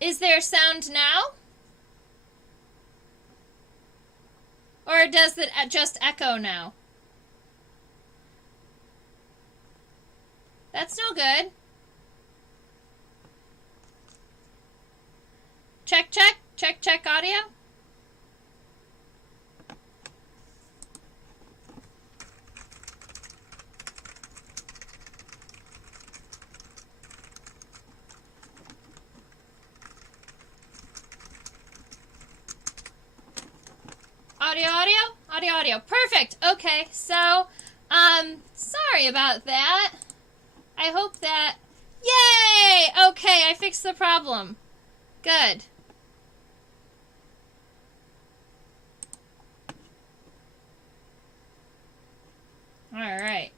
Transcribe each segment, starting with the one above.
Is there sound now? Or does it just echo now? That's no good. Check, check. Check, check audio. Audio, audio, audio, audio. Perfect. Okay, so, sorry about that. I hope that, yay! Okay, I fixed the problem. Good. All right.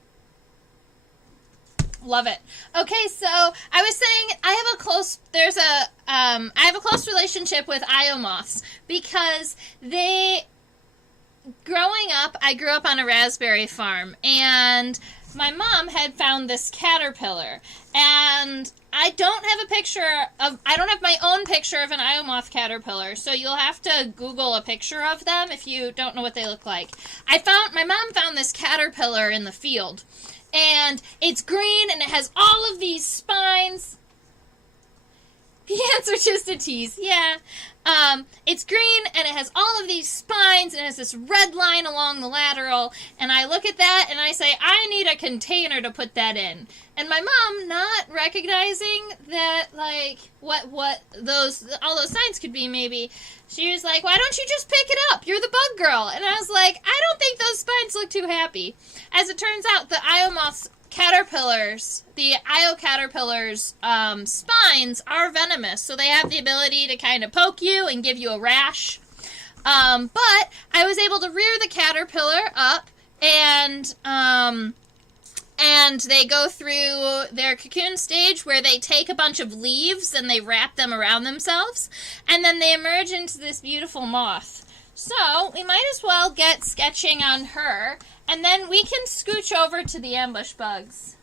Love it. Okay, so I was saying I have a close relationship with moths because growing up, I grew up on a raspberry farm, and my mom had found this caterpillar, and I don't have my own picture of an moth caterpillar, so you'll have to Google a picture of them if you don't know what they look like. My mom found this caterpillar in the field, and it's green, and it has all of these spines. The answer is just a tease, yeah. It's green, and it has all of these spines, and it has this red line along the lateral, and I look at that, and I say, I need a container to put that in. And my mom, not recognizing that, like, what all those signs could be, maybe, she was like, why don't you just pick it up? You're the bug girl. And I was like, I don't think those spines look too happy. As it turns out, the Io caterpillars' spines are venomous, so they have the ability to kind of poke you and give you a rash. But I was able to rear the caterpillar up, and they go through their cocoon stage where they take a bunch of leaves and they wrap them around themselves, and then they emerge into this beautiful moth. So we might as well get sketching on her, and then we can scooch over to the ambush bugs.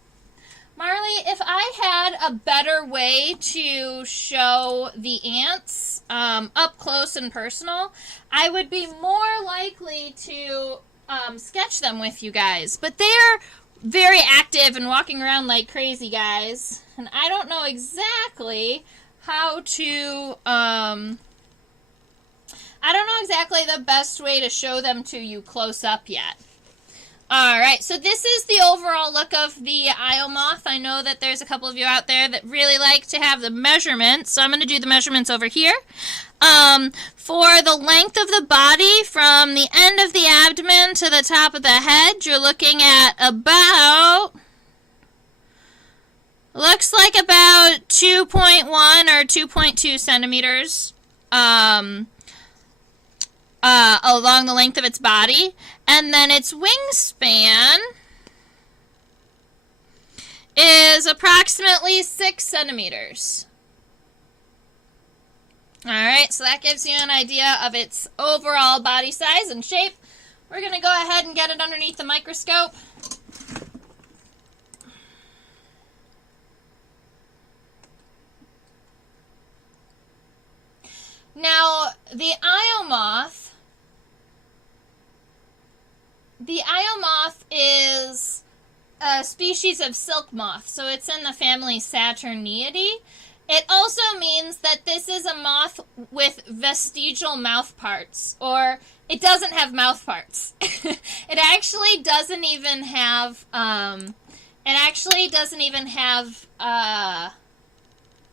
Marley, if I had a better way to show the ants up close and personal, I would be more likely to sketch them with you guys. But they're very active and walking around like crazy guys, and I don't know exactly how to... I don't know exactly the best way to show them to you close up yet. Alright, so this is the overall look of the Io moth. I know that there's a couple of you out there that really like to have the measurements, so I'm going to do the measurements over here. For the length of the body from the end of the abdomen to the top of the head, you're looking at about... looks like about 2.1 or 2.2 centimeters. Along the length of its body, and then its wingspan is approximately 6 centimeters. Alright, so that gives you an idea of its overall body size and shape. We're going to go ahead and get it underneath the microscope. Now, the Io moth is a species of silk moth, so it's in the family Saturniidae. It also means that this is a moth with vestigial mouth parts, or it doesn't have mouth parts. It actually doesn't even have,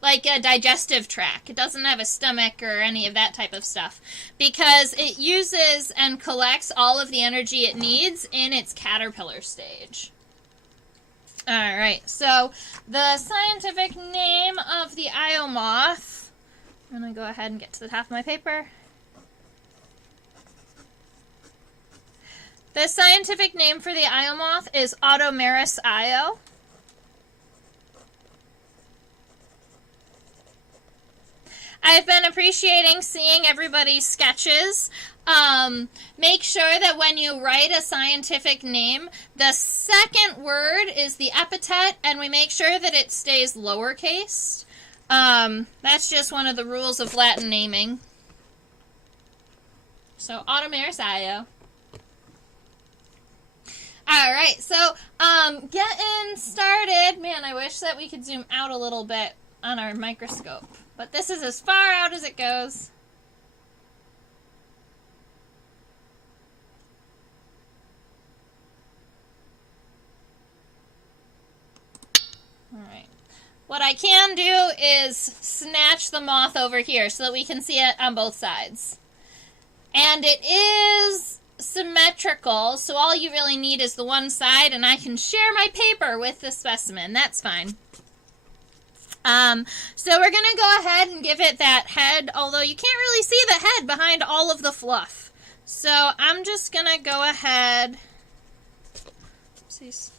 like a digestive tract. It doesn't have a stomach or any of that type of stuff because it uses and collects all of the energy it needs in its caterpillar stage. Alright, so the scientific name of the Io moth, I'm going to go ahead and get to the top of my paper. The scientific name for the Io moth is Automeris io. I've been appreciating seeing everybody's sketches. Make sure that when you write a scientific name, the second word is the epithet, and we make sure that it stays lowercase. That's just one of the rules of Latin naming. So, Automerisio. Alright, so, getting started. Man, I wish that we could zoom out a little bit on our microscope. But this is as far out as it goes. Alright. What I can do is snatch the moth over here so that we can see it on both sides. And it is symmetrical, so all you really need is the one side, and I can share my paper with the specimen. That's fine. So we're going to go ahead and give it that head, although you can't really see the head behind all of the fluff. So I'm just going to go ahead. Oopsies.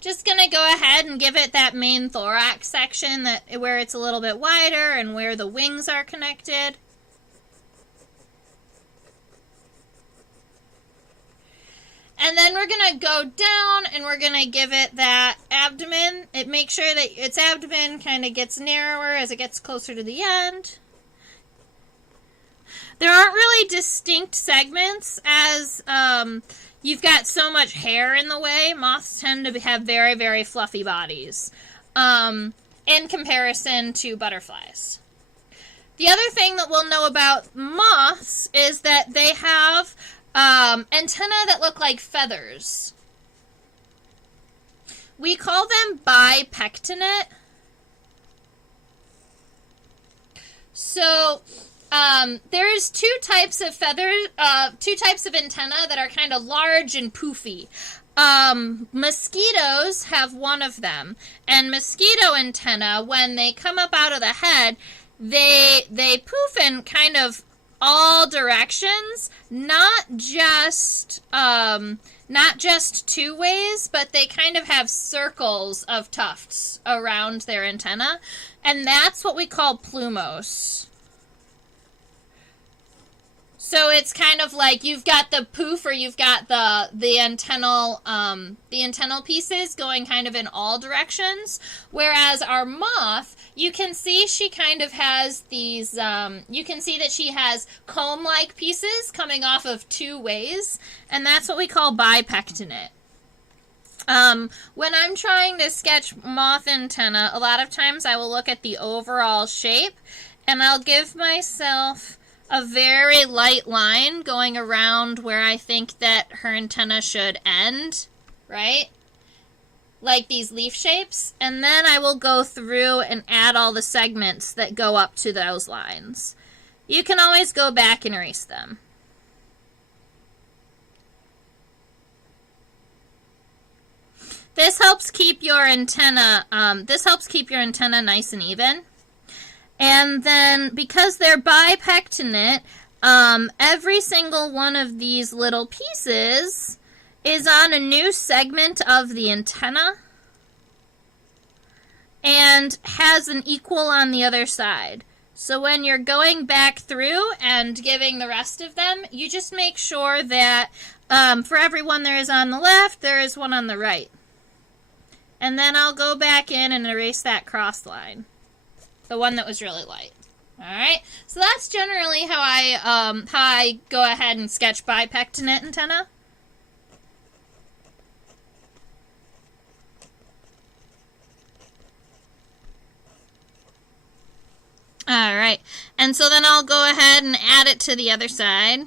Just going to go ahead and give it that main thorax section where it's a little bit wider and where the wings are connected. And then we're going to go down and we're going to give it that abdomen. Make sure that its abdomen kind of gets narrower as it gets closer to the end. There aren't really distinct segments as you've got so much hair in the way. Moths tend to have very, very fluffy bodies in comparison to butterflies. The other thing that we'll know about moths is that they have antennae that look like feathers. We call them bipectinate. So there's two types of feathers, two types of antennae that are kind of large and poofy. Mosquitoes have one of them, and mosquito antennae, when they come up out of the head, they poof in kind of all directions, not just two ways, but they kind of have circles of tufts around their antenna, and that's what we call plumose. So it's kind of like you've got the poof, or you've got the antennal pieces going kind of in all directions. Whereas our moth, you can see she kind of has these. You can see that she has comb-like pieces coming off of two ways, and that's what we call bipectinate. When I'm trying to sketch moth antenna, a lot of times I will look at the overall shape, and I'll give myself a very light line going around where I think that her antenna should end, right? Like these leaf shapes. And then I will go through and add all the segments that go up to those lines. You can always go back and erase them. This helps keep your antenna, nice and even. And then, because they're bipectinate, every single one of these little pieces is on a new segment of the antenna and has an equal on the other side. So when you're going back through and giving the rest of them, you just make sure that for every one there is on the left, there is one on the right. And then I'll go back in and erase that cross line. The one that was really light. Alright, so that's generally how I go ahead and sketch bipectinate antenna. Alright, and so then I'll go ahead and add it to the other side.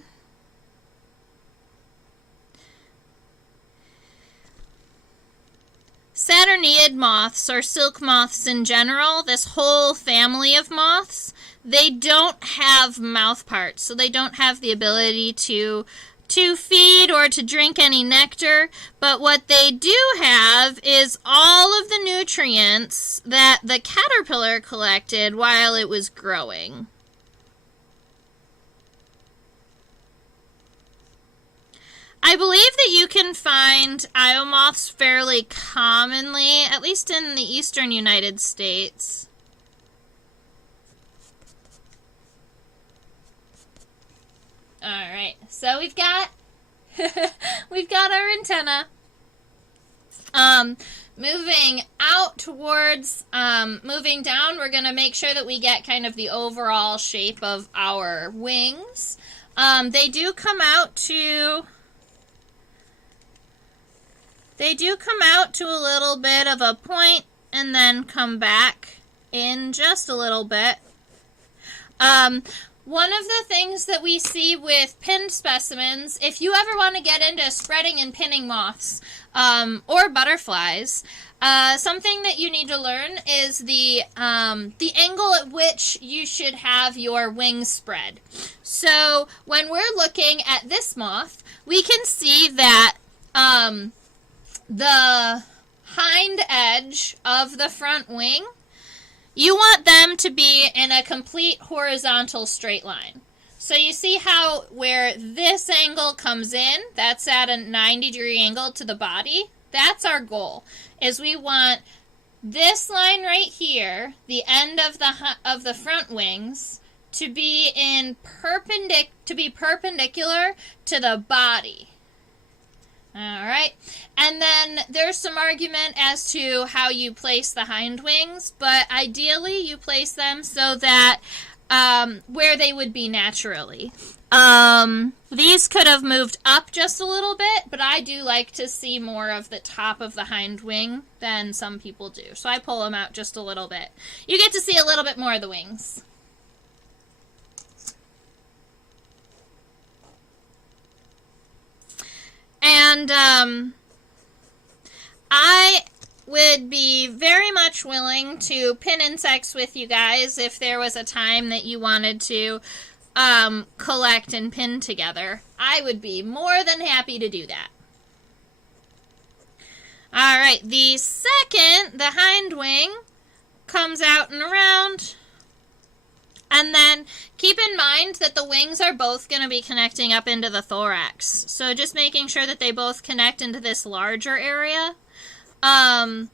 Saturniid moths, or silk moths in general, this whole family of moths, they don't have mouth parts, so they don't have the ability to feed or to drink any nectar, but what they do have is all of the nutrients that the caterpillar collected while it was growing. I believe that you can find Io moths fairly commonly, at least in the eastern United States. Alright, so we've got our antenna. moving out towards, moving down, we're going to make sure that we get kind of the overall shape of our wings. They do come out to a little bit of a point and then come back in just a little bit. One of the things that we see with pinned specimens, if you ever want to get into spreading and pinning moths or butterflies, something that you need to learn is the angle at which you should have your wings spread. So when we're looking at this moth, we can see that the hind edge of the front wing, you want them to be in a complete horizontal straight line. So you see how where this angle comes in, that's at a 90-degree angle to the body. That's our goal, is we want this line right here, the end of the front wings, to be perpendicular to the body. All right, and then there's some argument as to how you place the hind wings, but ideally you place them so that where they would be naturally. These could have moved up just a little bit, but I do like to see more of the top of the hind wing than some people do, so I pull them out just a little bit. You get to see a little bit more of the wings. And I would be very much willing to pin insects with you guys if there was a time that you wanted to collect and pin together. I would be more than happy to do that. All right, the hind wing comes out and around. And then keep in mind that the wings are both going to be connecting up into the thorax. So just making sure that they both connect into this larger area. Then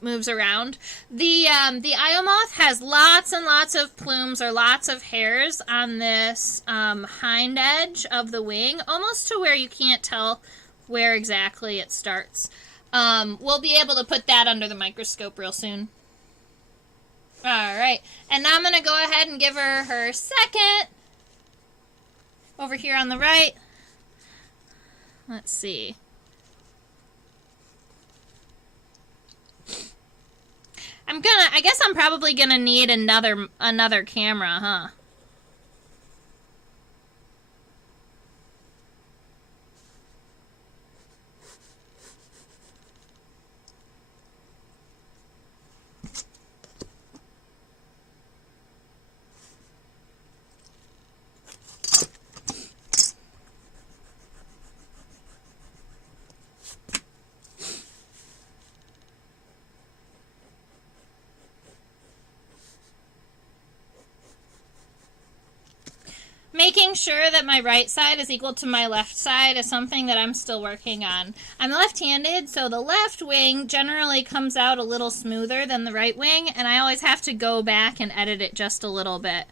moves around. The Io moth has lots and lots of plumes or lots of hairs on this hind edge of the wing, almost to where you can't tell where exactly it starts. We'll be able to put that under the microscope real soon. Alright, and now I'm going to go ahead and give her second over here on the right. Let's see. I guess I'm probably going to need another camera, huh? Making sure that my right side is equal to my left side is something that I'm still working on. I'm left-handed, so the left wing generally comes out a little smoother than the right wing, and I always have to go back and edit it just a little bit.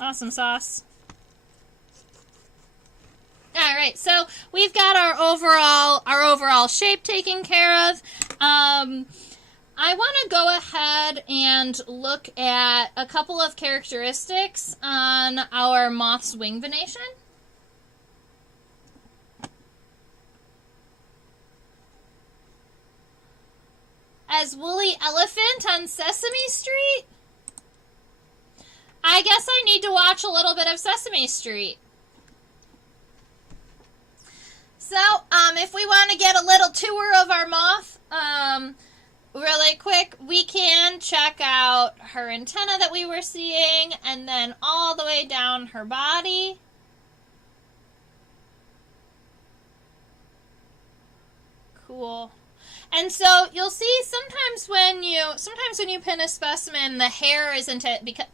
Awesome sauce. Alright, so we've got our overall shape taken care of. I want to go ahead and look at a couple of characteristics on our moth's wing venation. As woolly elephant on Sesame Street? I guess I need to watch a little bit of Sesame Street. So, if we want to get a little tour of our moth, really quick, we can check out her antenna that we were seeing, and then all the way down her body. Cool. And so you'll see sometimes when you pin a specimen, the hair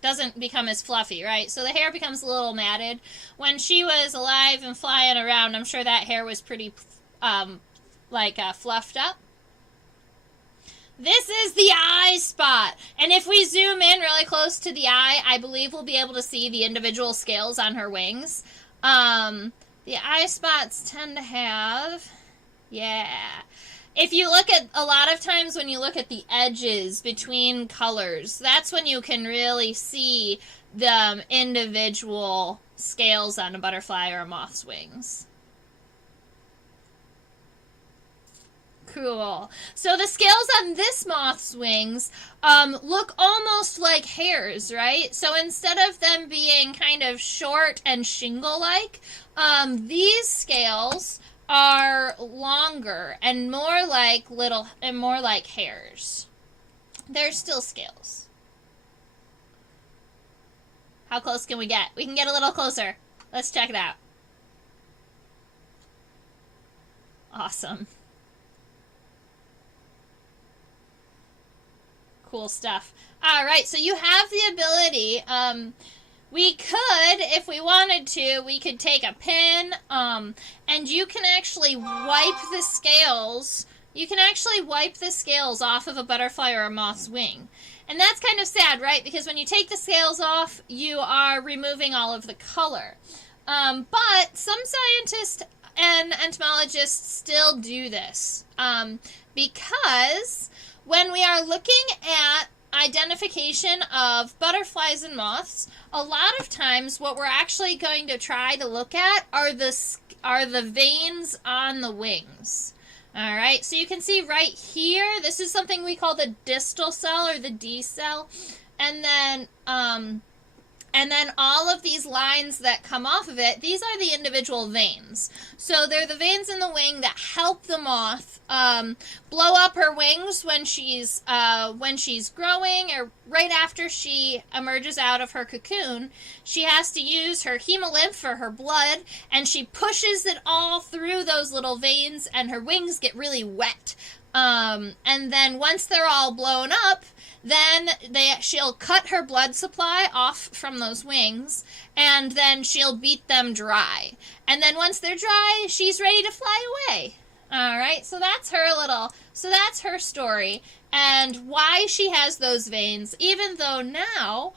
doesn't become as fluffy, right? So the hair becomes a little matted. When she was alive and flying around, I'm sure that hair was pretty fluffed up. This is the eye spot. And if we zoom in really close to the eye, I believe we'll be able to see the individual scales on her wings. The eye spots tend to have, yeah. If you look at, a lot of times when you look at the edges between colors, that's when you can really see the individual scales on a butterfly or a moth's wings. Cool. So the scales on this moth's wings look almost like hairs, right? So instead of them being kind of short and shingle-like, these scales are longer and more like hairs. They're still scales. How close can we get? We can get a little closer. Let's check it out. Awesome. Cool stuff. All right, so you have the ability, we could, if we wanted to, we could take a pin, and you can actually wipe the scales. You can actually wipe the scales off of a butterfly or a moth's wing. And that's kind of sad, right? Because when you take the scales off, you are removing all of the color. But some scientists and entomologists still do this, because when we are looking at identification of butterflies and moths, a lot of times what we're actually going to try to look at are the veins on the wings. All right, so you can see right here, this is something we call the distal cell or the D cell, and then all of these lines that come off of it, these are the individual veins. So they're the veins in the wing that help the moth blow up her wings when she's growing, or right after she emerges out of her cocoon. She has to use her hemolymph for her blood, and she pushes it all through those little veins, and her wings get really wet. And then once they're all blown up, then she'll cut her blood supply off from those wings, and then she'll beat them dry. And then once they're dry, she's ready to fly away. All right, so that's her story and why she has those veins, even though now,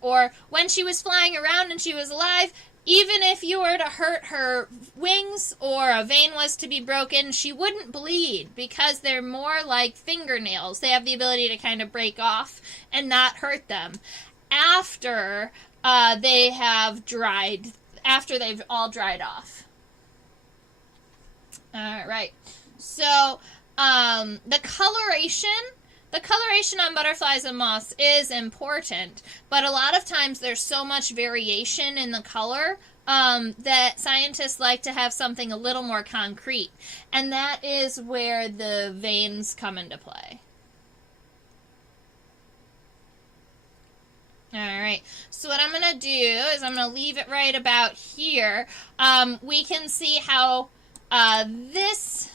or when she was flying around and she was alive, even if you were to hurt her wings or a vein was to be broken, she wouldn't bleed because they're more like fingernails. They have the ability to kind of break off and not hurt them after they've all dried off. All right. So the coloration on butterflies and moths is important, but a lot of times there's so much variation in the color that scientists like to have something a little more concrete, and that is where the veins come into play. All right, so what I'm going to do is I'm going to leave it right about here. We can see how this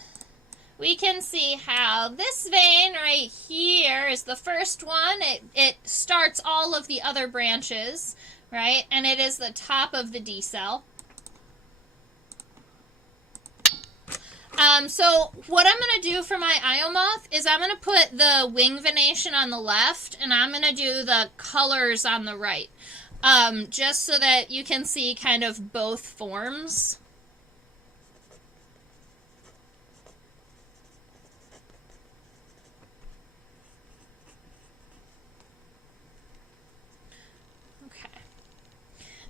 vein right here is the first one. It starts all of the other branches, right? And it is the top of the D cell. So what I'm going to do for my Io moth is I'm going to put the wing venation on the left, and I'm going to do the colors on the right, just so that you can see kind of both forms.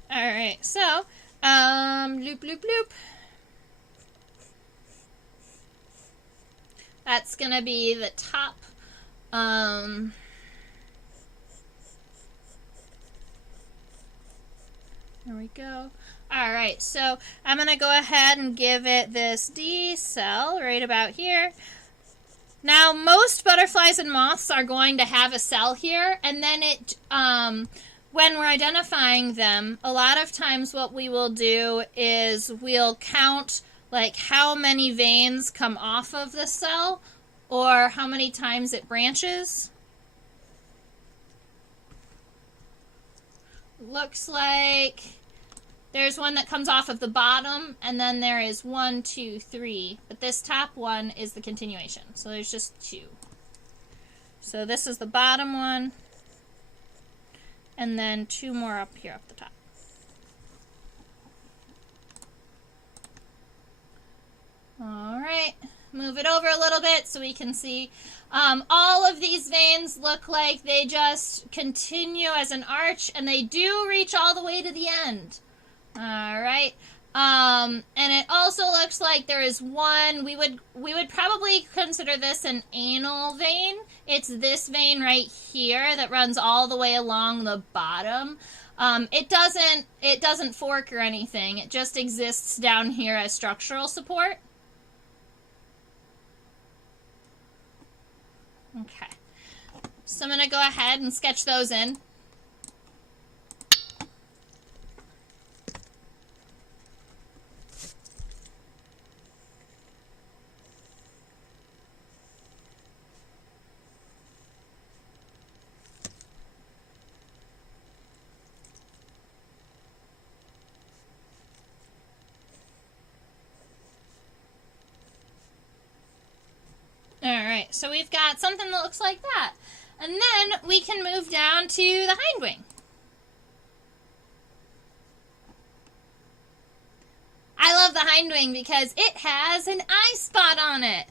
All right, so, loop, loop, loop. That's going to be the top, there we go. All right, so I'm going to go ahead and give it this D cell right about here. Now, most butterflies and moths are going to have a cell here, and then when we're identifying them, a lot of times what we will do is we'll count like how many veins come off of the cell or how many times it branches. Looks like There's one that comes off of the bottom, and then there is 1, 2, 3. But this top one is the continuation. So there's just 2. So this is the bottom one, and then 2 more up here up the top. All right, move it over a little bit so we can see. All of these veins look like they just continue as an arch, and they do reach all the way to the end. All right. And it also looks like there is one, we would probably consider this an anal vein. It's this vein right here that runs all the way along the bottom. It doesn't fork or anything. It just exists down here as structural support. Okay. So I'm going to go ahead and sketch those in. Alright, so we've got something that looks like that. And then we can move down to the hind wing. I love the hind wing because it has an eye spot on it.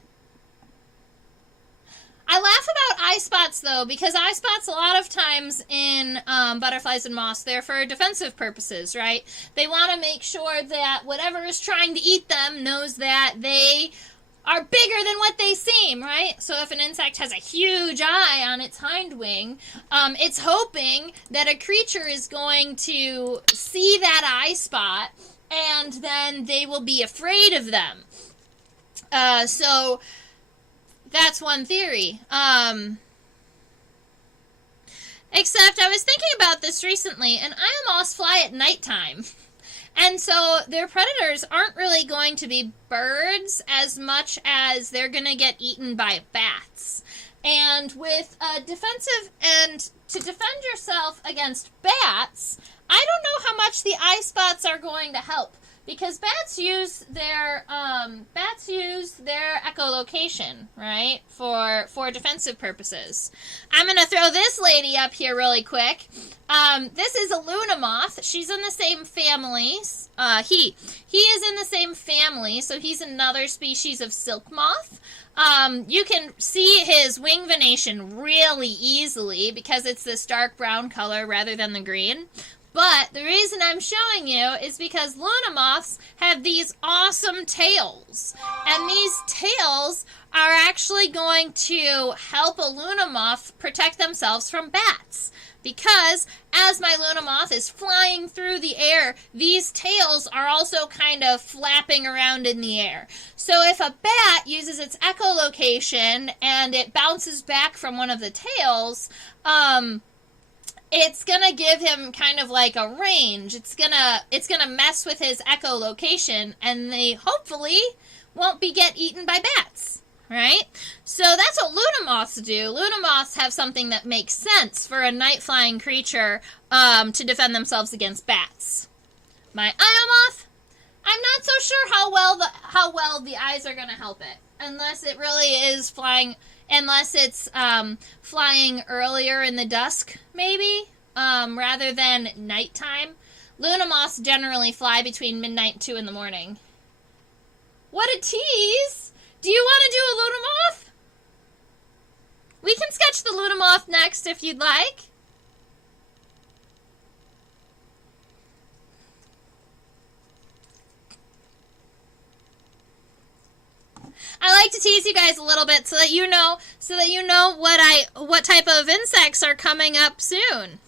I laugh about eye spots, though, because eye spots a lot of times in butterflies and moths, they're for defensive purposes, right? They want to make sure that whatever is trying to eat them knows that they are bigger than what they seem, right? So if an insect has a huge eye on its hind wing, it's hoping that a creature is going to see that eye spot, and then they will be afraid of them. So that's one theory. Except I was thinking about this recently, and Eye moths fly at nighttime. And so their predators aren't really going to be birds as much as they're going to get eaten by bats. And with defensive, and to defend yourself against bats, I don't know how much the eye spots are going to help. Because bats use their echolocation, right, for defensive purposes. I'm going to throw this lady up here really quick. This is a Luna moth. She's in the same family. He is in the same family, so he's another species of silk moth. You can see his wing venation really easily because it's this dark brown color rather than the green. But the reason I'm showing you is because Luna moths have these awesome tails. And these tails are actually going to help a Luna moth protect themselves from bats. Because as my Luna moth is flying through the air, these tails are also kind of flapping around in the air. So if a bat uses its echolocation and it bounces back from one of the tails, it's gonna give him kind of like a range. It's gonna mess with his echolocation, and they hopefully won't get eaten by bats, right? So that's what Luna moths do. Luna moths have something that makes sense for a night-flying creature to defend themselves against bats. My Eye moth, I'm not so sure how well the eyes are gonna help it, unless it really is flying. Unless it's flying earlier in the dusk, maybe, rather than nighttime. Luna moths generally fly between midnight and 2 in the morning. What a tease! Do you want to do a Luna moth? We can sketch the Luna moth next if you'd like. I like to tease you guys a little bit so that you know what type of insects are coming up soon.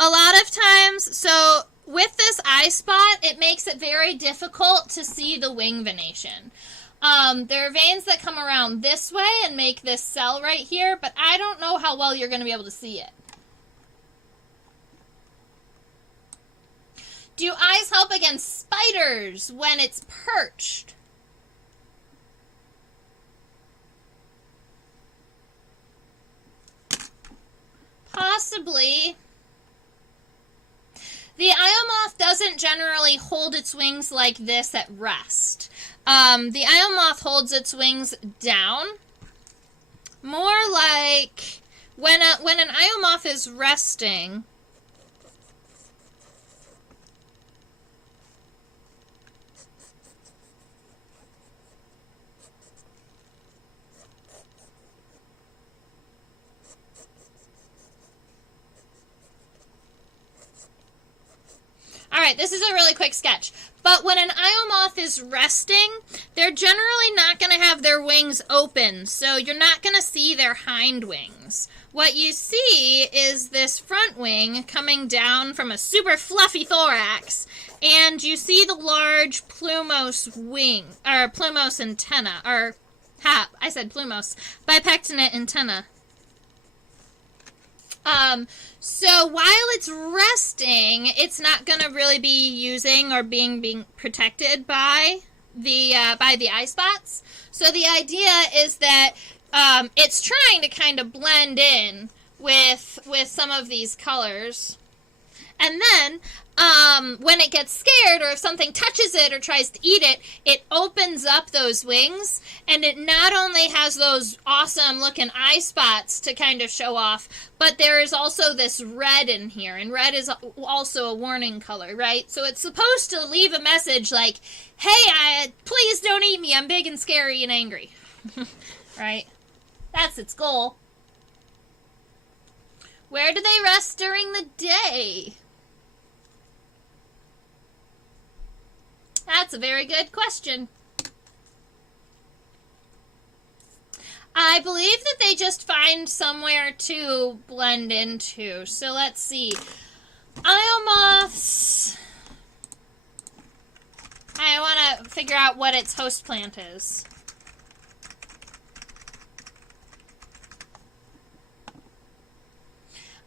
A lot of times, so with this eye spot, it makes it very difficult to see the wing venation. There are veins that come around this way and make this cell right here, but I don't know how well you're going to be able to see it. Do eyes help against spiders when it's perched? Possibly. The Io moth doesn't generally hold its wings like this at rest. The Io moth holds its wings down, more like when an Io moth is resting. All right, this is a really quick sketch. But when an Io moth is resting, they're generally not going to have their wings open, so you're not going to see their hind wings. What you see is this front wing coming down from a super fluffy thorax, and you see the large plumose wing, or plumose antenna, or, I said plumose, bipectinate antenna. So while it's resting, it's not going to really be using or being protected by the eye spots. So the idea is that it's trying to kind of blend in with some of these colors. And then when it gets scared, or if something touches it or tries to eat it, it opens up those wings, and it not only has those awesome looking eye spots to kind of show off, but there is also this red in here, and red is also a warning color, right? So it's supposed to leave a message like, hey, please don't eat me, I'm big and scary and angry. Right? That's its goal. Where do they rest during the day? That's a very good question. I believe that they just find somewhere to blend into. So let's see. Io moths. I want to figure out what its host plant is.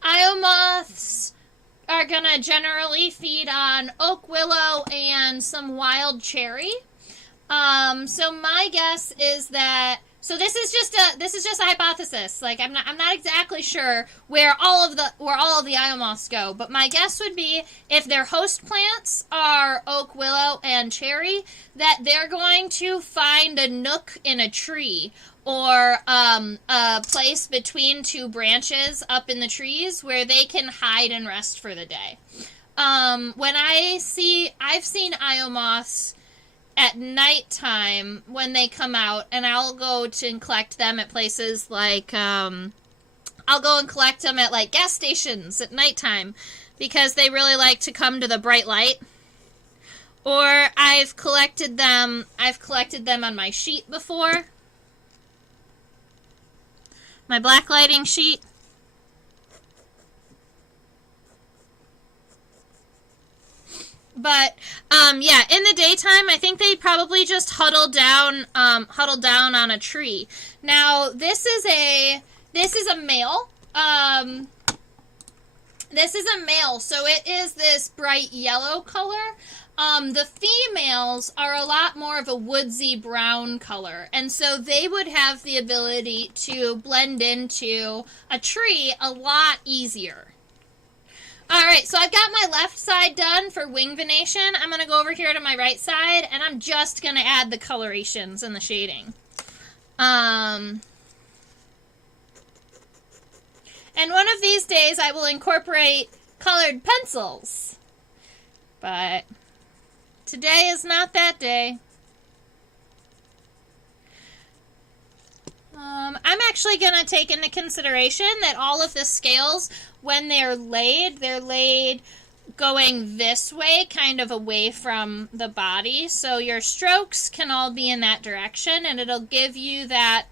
Io moths are going to generally feed on oak willow and some wild cherry. So my guess is that, so this is just a hypothesis. Like I'm not exactly sure where all of the Io moths go, but my guess would be if their host plants are oak willow and cherry, that they're going to find a nook in a tree, or a place between two branches up in the trees where they can hide and rest for the day. I've seen Io moths at nighttime when they come out, and I'll go and collect them at places like, I'll go and collect them at like gas stations at nighttime because they really like to come to the bright light. Or I've collected them on my sheet before. My black lighting sheet. But yeah, in the daytime, I think they probably just huddle down on a tree. Now, this is a male. This is a male, so it is this bright yellow color. The females are a lot more of a woodsy brown color, and so they would have the ability to blend into a tree a lot easier. Alright, so I've got my left side done for wing venation. I'm going to go over here to my right side, and I'm just going to add the colorations and the shading. And one of these days I will incorporate colored pencils. But today is not that day. I'm actually going to take into consideration that all of the scales, when they're laid going this way, kind of away from the body. So your strokes can all be in that direction, and it'll give you that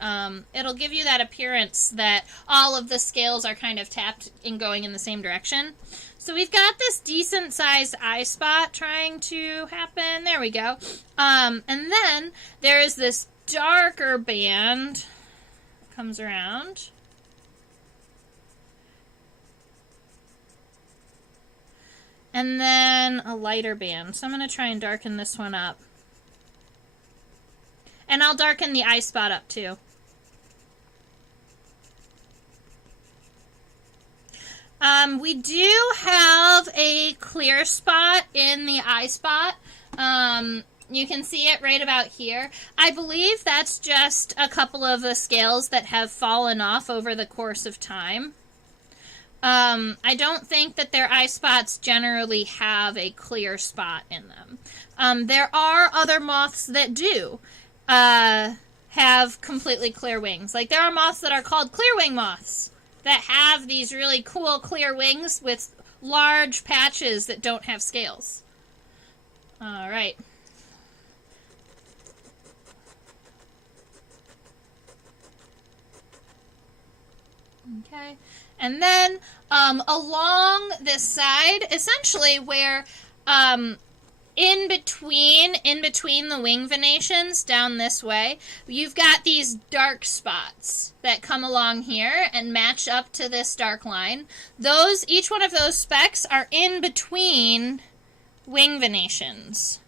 appearance that all of the scales are kind of tapped and going in the same direction. So we've got this decent sized eye spot trying to happen. There we go. And then there is this darker band that comes around. And then a lighter band. So I'm going to try and darken this one up. And I'll darken the eye spot up too. We do have a clear spot in the eye spot. You can see it right about here. I believe that's just a couple of the scales that have fallen off over the course of time. I don't think that their eye spots generally have a clear spot in them. There are other moths that do have completely clear wings. Like, there are moths that are called clear wing moths that have these really cool clear wings with large patches that don't have scales. All right. Okay. And then along this side, essentially where in between the wing venations down this way, you've got these dark spots that come along here and match up to this dark line. Each one of those specks are in between wing venations.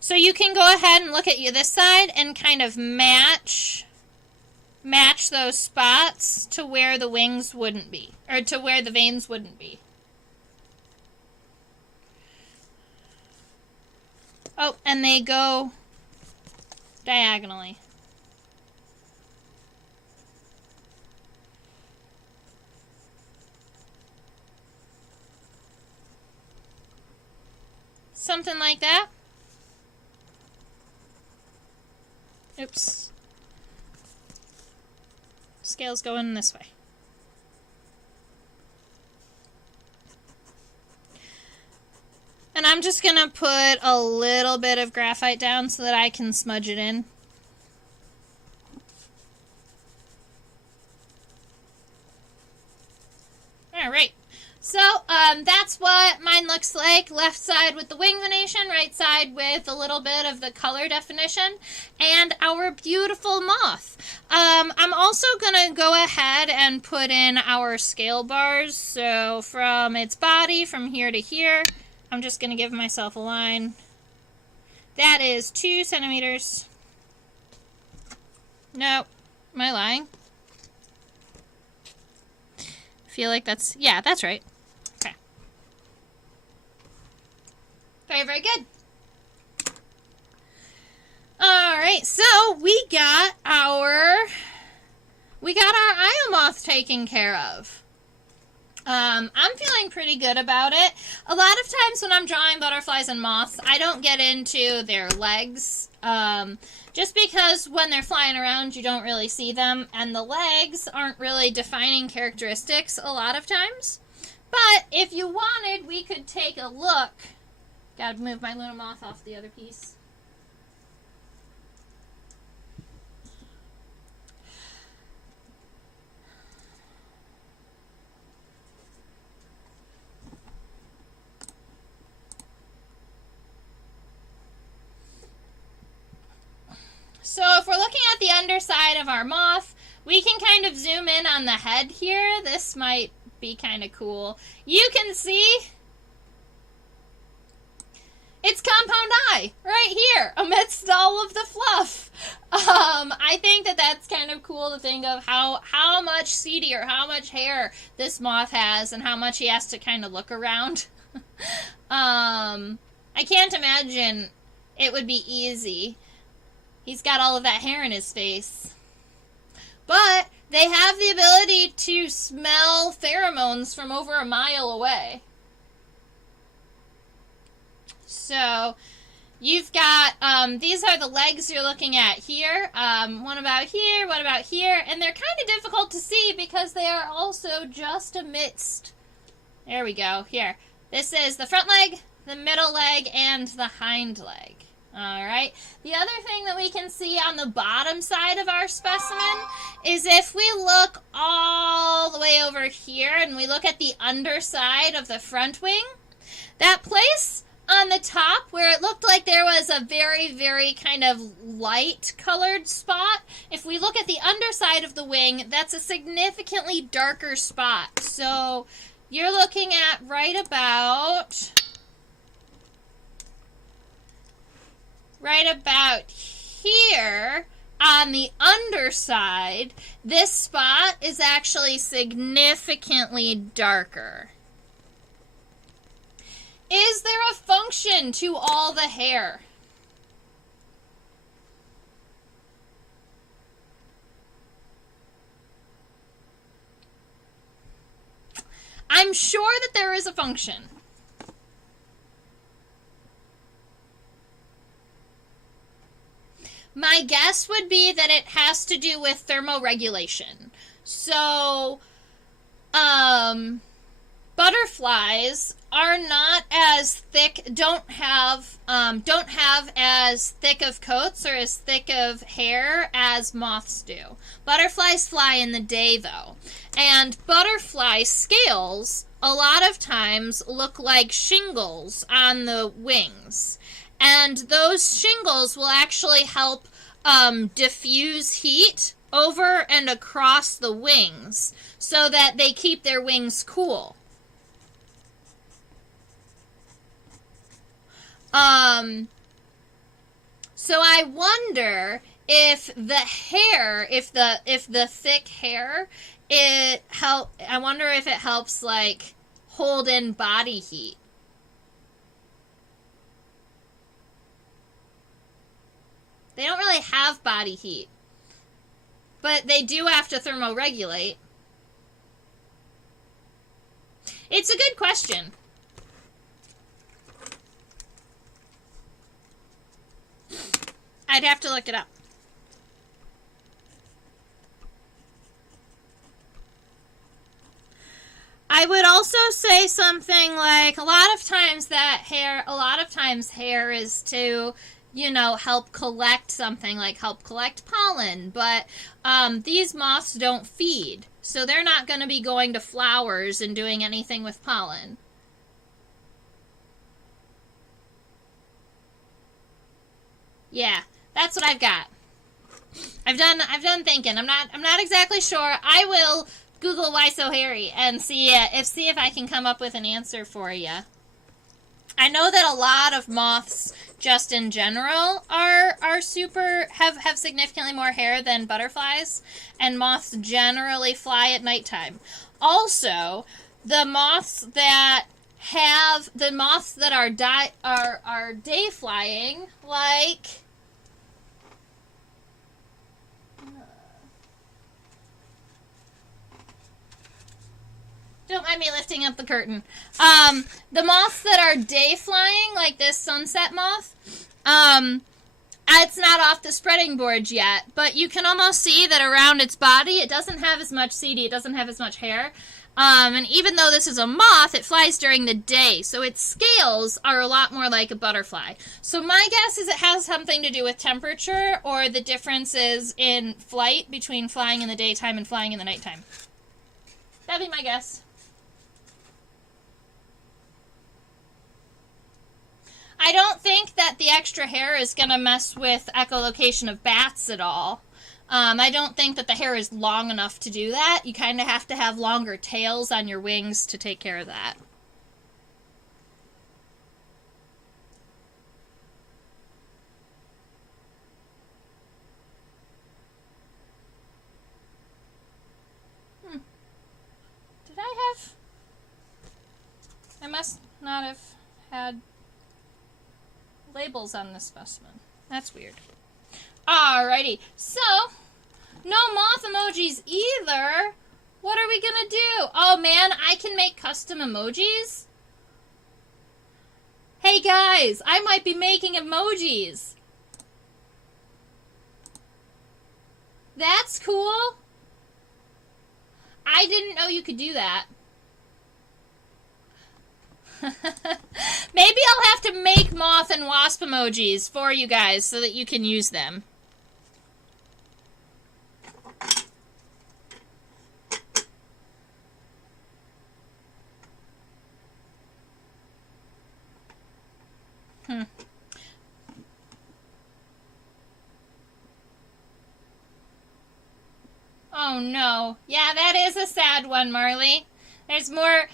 So you can go ahead and look at this side and kind of match those spots to where the wings wouldn't be, or to where the veins wouldn't be. Oh, and they go diagonally. Something like that. Oops. Scale's going this way. And I'm just going to put a little bit of graphite down so that I can smudge it in. All right. So that's what mine looks like. Left side with the wing venation, right side with a little bit of the color definition, and our beautiful moth. I'm also going to go ahead and put in our scale bars. So from its body, from here to here, I'm just going to give myself a line. That is 2 centimeters. Nope. Am I lying? Feel like that's, yeah, that's right. Okay. Very, very good. All right, so we got our Io moth taken care of. I'm feeling pretty good about it. A lot of times when I'm drawing butterflies and moths, I don't get into their legs, just because when they're flying around, you don't really see them, and the legs aren't really defining characteristics a lot of times. But if you wanted, we could take a look. Gotta move my Luna moth off the other piece. So if we're looking at the underside of our moth, we can kind of zoom in on the head here. This might be kind of cool. You can see its compound eye right here amidst all of the fluff. I think that that's kind of cool to think of how much seedy or how much hair this moth has and how much he has to kind of look around. I can't imagine it would be easy. He's got all of that hair in his face. But they have the ability to smell pheromones from over a mile away. So you've got, these are the legs you're looking at here. One about here, one about here. And they're kind of difficult to see because they are also just amidst. There we go, here. This is the front leg, the middle leg, and the hind leg. Alright, the other thing that we can see on the bottom side of our specimen is if we look all the way over here and we look at the underside of the front wing, that place on the top where it looked like there was a very, very kind of light colored spot, if we look at the underside of the wing, that's a significantly darker spot. So you're looking at right about here On the underside, this spot is actually significantly darker. Is there a function to all the hair? I'm sure that there is a function. My guess would be that it has to do with thermoregulation. So, butterflies are not as thick, don't have as thick of coats or as thick of hair as moths do. Butterflies fly in the day, though. And butterfly scales a lot of times look like shingles on the wings. And those shingles will actually help diffuse heat over and across the wings so that they keep their wings cool. So I wonder if the hair, if the thick hair, I wonder if it helps like hold in body heat. They don't really have body heat, but they do have to thermoregulate. It's a good question. I'd have to look it up. I would also say something like a lot of times hair is to, you know, help collect something, like help collect pollen. But these moths don't feed, so they're not going to be going to flowers and doing anything with pollen. Yeah, that's what I've got. I've done thinking. I'm not exactly sure. I will Google why so hairy and see if I can come up with an answer for you. I know that a lot of moths, just in general, are have significantly more hair than butterflies, and moths generally fly at nighttime. Also, the moths that are day flying, like don't mind me lifting up the curtain. The moths that are day flying, like this sunset moth, it's not off the spreading board yet, but you can almost see that around its body, it doesn't have as much CD, it doesn't have as much hair. And even though this is a moth, it flies during the day, so its scales are a lot more like a butterfly. So my guess is it has something to do with temperature or the differences in flight between flying in the daytime and flying in the nighttime. That'd be my guess. I don't think that the extra hair is going to mess with echolocation of bats at all. I don't think that the hair is long enough to do that. You kind of have to have longer tails on your wings to take care of that. Did I have... I must not have had labels on this specimen. That's weird. Alrighty, so no moth emojis either. What are we gonna do? Oh man, I can make custom emojis? Hey guys, I might be making emojis. That's cool. I didn't know you could do that. Maybe I'll have to make moth and wasp emojis for you guys so that you can use them. Oh no. Yeah, that is a sad one, Marley. There's more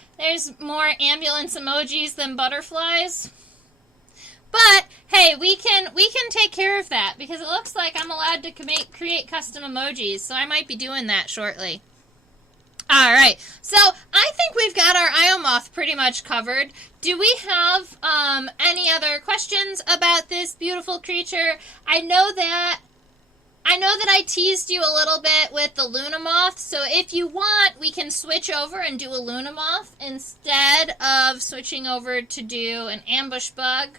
ambulance emojis than butterflies. But Hey, we can take care of that because it looks like I'm allowed to create custom emojis, so I might be doing that shortly. All right, so I think we've got our Iomoth pretty much covered. Do we have any other questions about this beautiful creature? I know that I teased you a little bit with the Luna Moth, so if you want, we can switch over and do a Luna Moth instead of switching over to do an ambush bug.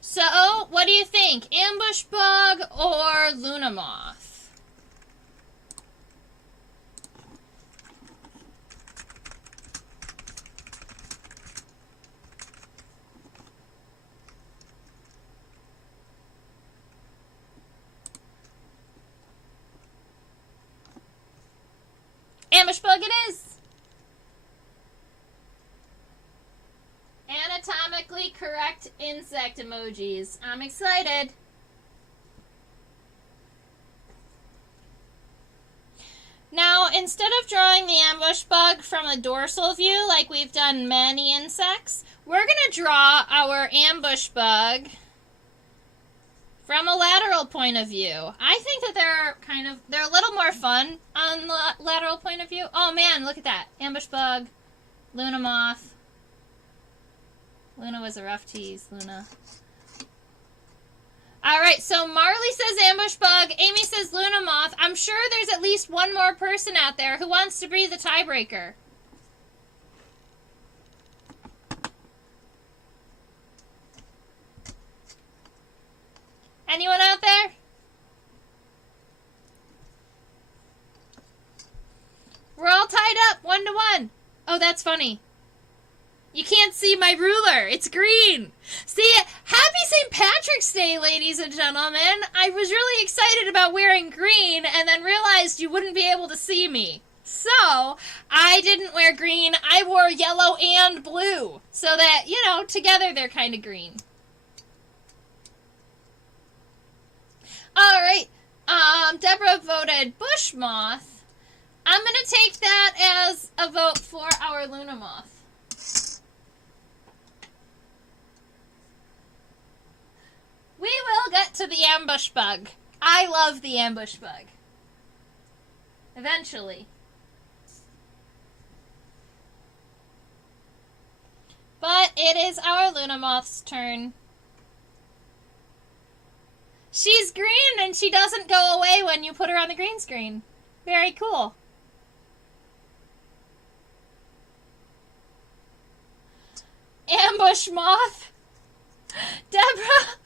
So, what do you think? Ambush bug or Luna Moth? Ambush bug it is! Anatomically correct insect emojis. I'm excited. Now, instead of drawing the ambush bug from a dorsal view like we've done many insects, we're going to draw our ambush bug from a lateral point of view. I think that they're a little more fun on the lateral point of view. Oh man, look at that. Ambush bug, Luna Moth. Luna was a rough tease, Luna. Alright, so Marley says ambush bug. Amy says Luna Moth. I'm sure there's at least one more person out there who wants to be the tiebreaker. Anyone out there? We're all tied up, 1-1. Oh, that's funny. You can't see my ruler. It's green. See, happy St. Patrick's Day, ladies and gentlemen. I was really excited about wearing green and then realized you wouldn't be able to see me. So, I didn't wear green. I wore yellow and blue. So that, you know, together they're kind of green. Alright. Deborah voted bush moth. I'm going to take that as a vote for our Luna Moth. We will get to the ambush bug. I love the ambush bug. Eventually. But it is our Luna Moth's turn. She's green and she doesn't go away when you put her on the green screen. Very cool. Ambush moth. Deborah.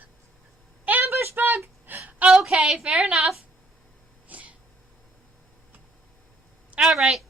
Ambush bug. Okay, fair enough. All right.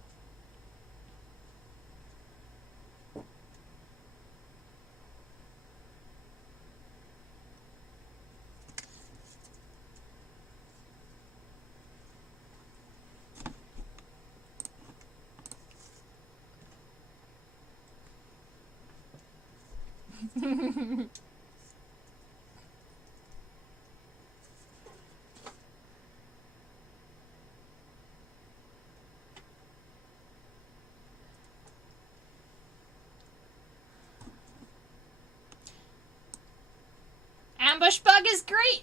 Ambush bug is great.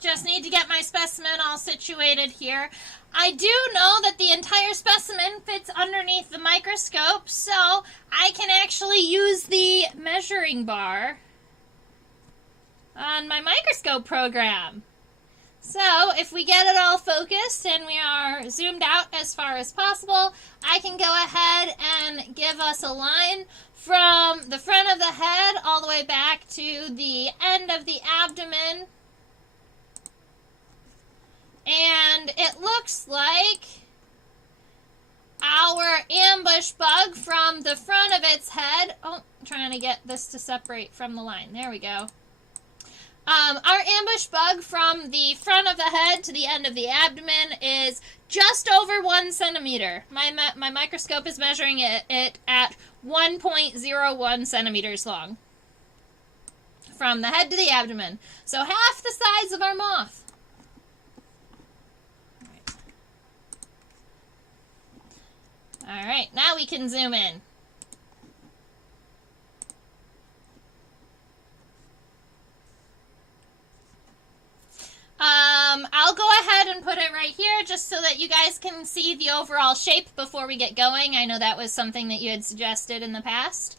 Just need to get my specimen all situated here. I do know that the entire specimen fits underneath the microscope, so I can actually use the measuring bar on my microscope program. So if we get it all focused and we are zoomed out as far as possible, I can go ahead and give us a line from the front of the head all the way back to the end of the abdomen. And it looks like our ambush bug from the front of its head. Oh, I'm trying to get this to separate from the line. There we go. Our ambush bug from the front of the head to the end of the abdomen is just over 1 centimeter. My microscope is measuring it at 1.01 centimeters long. From the head to the abdomen. So half the size of our moth. Alright, now we can zoom in. I'll go ahead and put it right here just so that you guys can see the overall shape before we get going. I know that was something that you had suggested in the past.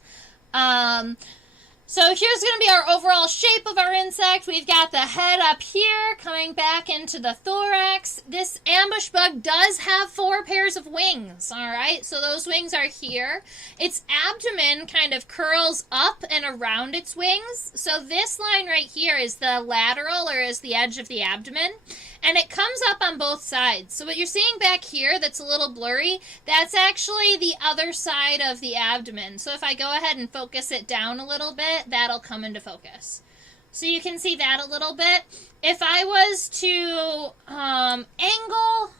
So here's going to be our overall shape of our insect. We've got the head up here coming back into the thorax. This ambush bug does have 4 pairs of wings, all right? So those wings are here. Its abdomen kind of curls up and around its wings. So this line right here is the lateral, or is the edge of the abdomen. And it comes up on both sides. So what you're seeing back here that's a little blurry, that's actually the other side of the abdomen. So if I go ahead and focus it down a little bit, that'll come into focus. So you can see that a little bit. If I was to angle...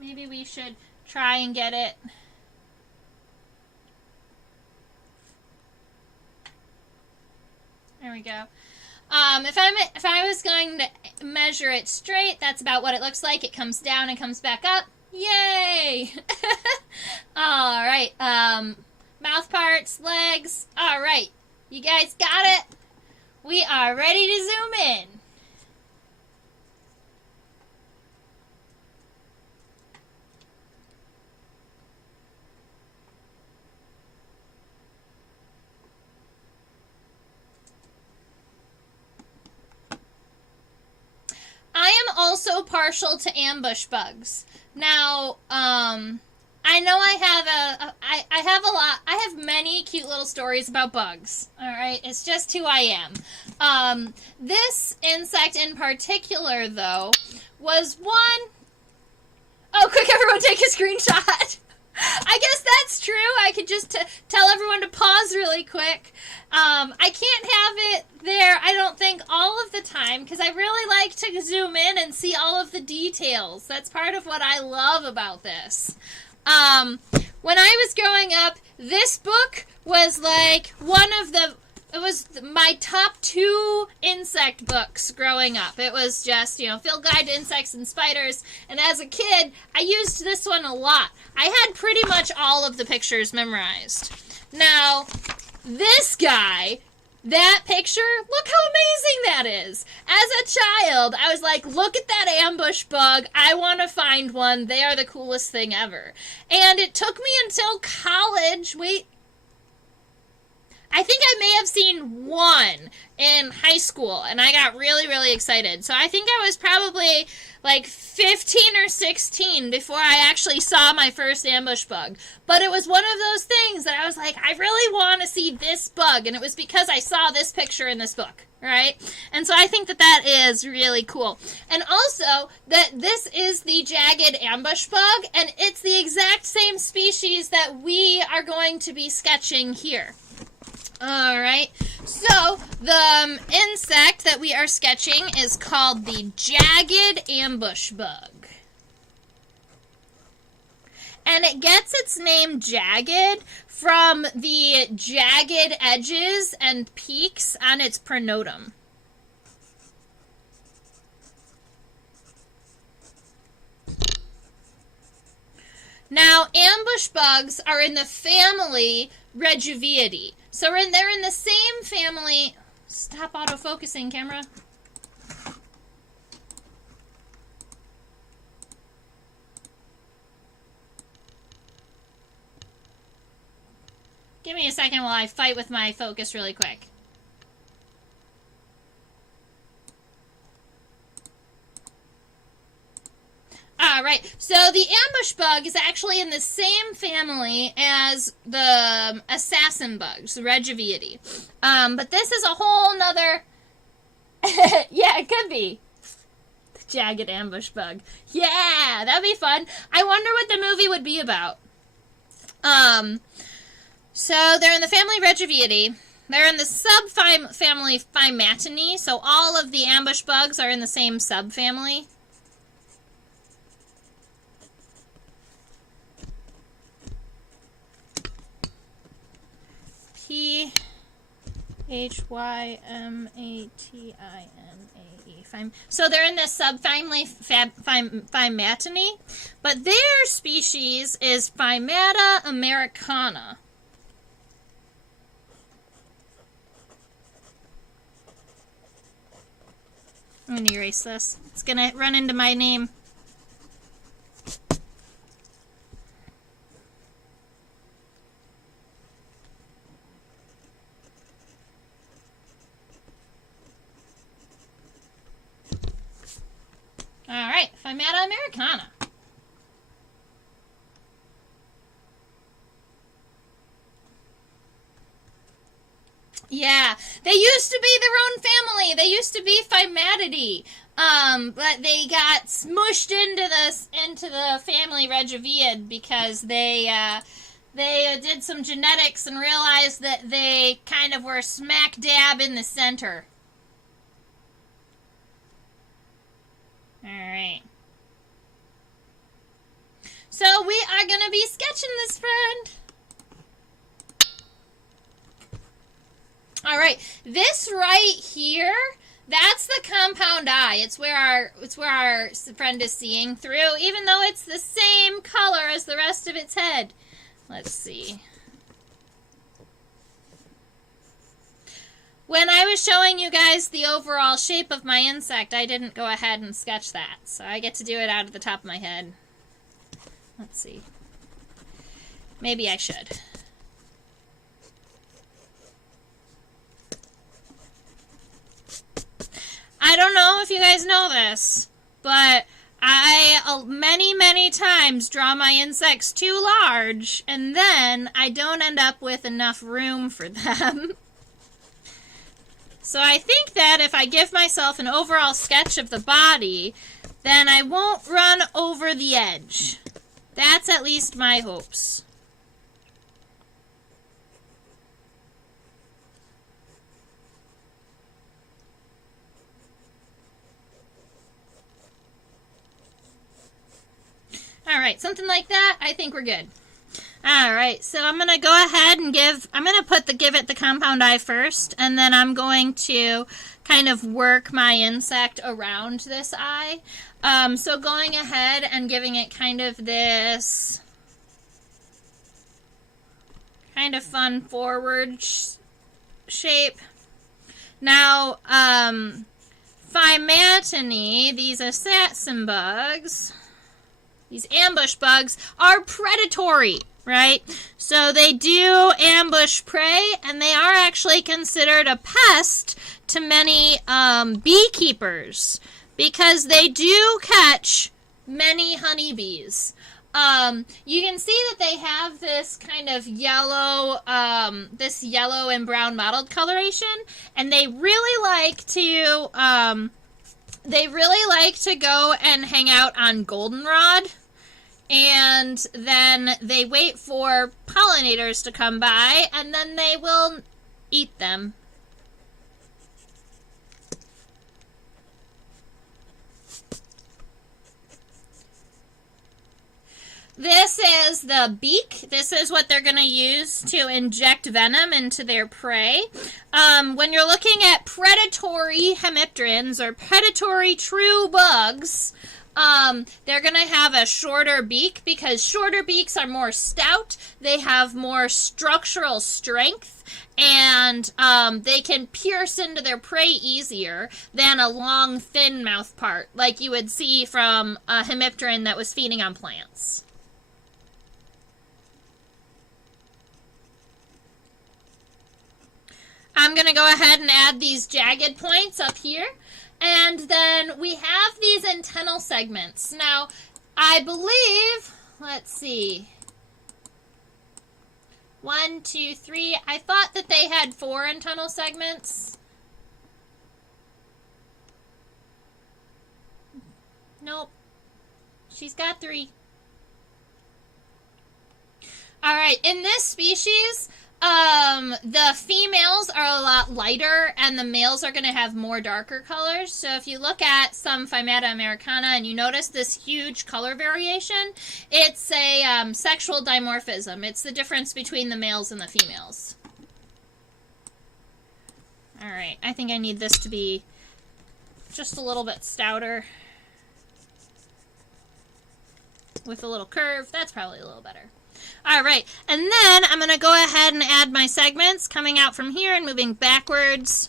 maybe we should try and get it... There we go. If I was going to measure it straight, that's about what it looks like. It comes down and comes back up. Yay! All right. Mouth parts, legs. All right. You guys got it? We are ready to zoom in. I am also partial to ambush bugs. Now, I know I have many cute little stories about bugs. All right, it's just who I am. This insect in particular, though, was one... Oh, quick, everyone take a screenshot. I guess that's true. I could just tell everyone to pause really quick. I can't have it there, I don't think, all of the time, because I really like to zoom in and see all of the details. That's part of what I love about this. When I was growing up, this book was like one of the... It was my top 2 insect books growing up. It was just, Field Guide to Insects and Spiders. And as a kid, I used this one a lot. I had pretty much all of the pictures memorized. Now, this guy, that picture, look how amazing that is. As a child, I was like, look at that ambush bug. I want to find one. They are the coolest thing ever. And it took me until college. I think I may have seen one in high school, and I got really, really excited. So I think I was probably like 15 or 16 before I actually saw my first ambush bug. But it was one of those things that I was like, I really want to see this bug, and it was because I saw this picture in this book, right? And so I think that that is really cool. And also that this is the jagged ambush bug, and it's the exact same species that we are going to be sketching here. Alright, so the insect that we are sketching is called the jagged ambush bug. And it gets its name jagged from the jagged edges and peaks on its pronotum. Now, ambush bugs are in the family Rejuviidae. So they're in the same family. Stop autofocusing, camera. Give me a second while I fight with my focus really quick. Alright, so the ambush bug is actually in the same family as the assassin bugs, the Rejuviidae. But this is a whole nother... yeah, it could be. The jagged ambush bug. Yeah, that'd be fun. I wonder what the movie would be about. So they're in the family Regiviidae. They're in the subfamily Phymatinae, so all of the ambush bugs are in the same subfamily. Phymatinae. So they're in this subfamily Phymatinae, but their species is Phymata americana. I'm going to erase this. It's going to run into my name. All right, Phymata americana. Yeah, they used to be their own family. They used to be Phymatidae, but they got smushed into the family Regiviid because they did some genetics and realized that they kind of were smack dab in the center. All right. So we are going to be sketching this friend. All right. This right here, that's the compound eye. It's where our friend is seeing through, even though it's the same color as the rest of its head. Let's see. When I was showing you guys the overall shape of my insect, I didn't go ahead and sketch that. So I get to do it out of the top of my head. Let's see. Maybe I should. I don't know if you guys know this, but I many times draw my insects too large, and then I don't end up with enough room for them. So I think that if I give myself an overall sketch of the body, then I won't run over the edge. That's at least my hopes. All right, something like that, I think we're good. All right, so I'm going to go ahead and give it the compound eye first, and then I'm going to kind of work my insect around this eye. So going ahead and giving it kind of this kind of fun forward shape. Now, Phymatinae, these assassin bugs, these ambush bugs, are predatory, right? So they do ambush prey, and they are actually considered a pest to many beekeepers because they do catch many honeybees. You can see that they have this kind of yellow, this yellow and brown mottled coloration, and they really like to go and hang out on goldenrod. And then they wait for pollinators to come by, and then they will eat them. This is the beak. This is what they're going to use to inject venom into their prey. When you're looking at predatory hemipterans or predatory true bugs, they're going to have a shorter beak because shorter beaks are more stout, they have more structural strength, and they can pierce into their prey easier than a long, thin mouth part like you would see from a hemipteran that was feeding on plants. I'm going to go ahead and add these jagged points up here. And then we have these antennal segments. Now, I believe, let's see, 1, 2, 3. I thought that they had 4 antennal segments. Nope. She's got 3. All right, in this species, the females are a lot lighter and the males are going to have more darker colors. So if you look at some Phimata americana and you notice this huge color variation, it's a sexual dimorphism. It's the difference between the males and the females. All right, I think I need this to be just a little bit stouter with a little curve. That's probably a little better. All right, and then I'm going to go ahead and add my segments coming out from here and moving backwards.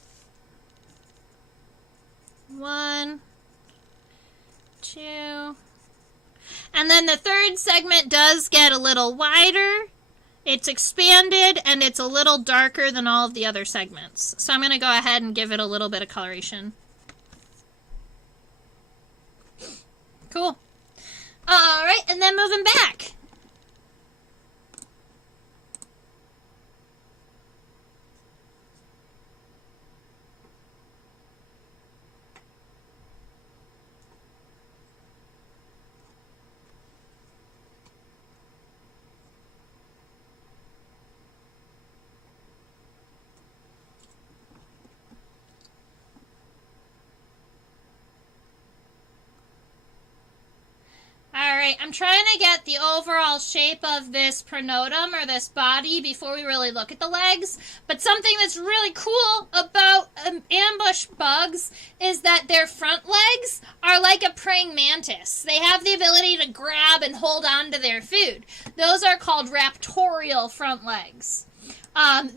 1, 2. And then the third segment does get a little wider. It's expanded and it's a little darker than all of the other segments. So I'm going to go ahead and give it a little bit of coloration. Cool. All right, and then moving back. Alright, I'm trying to get the overall shape of this pronotum, or this body, before we really look at the legs. But something that's really cool about ambush bugs is that their front legs are like a praying mantis. They have the ability to grab and hold on to their food. Those are called raptorial front legs.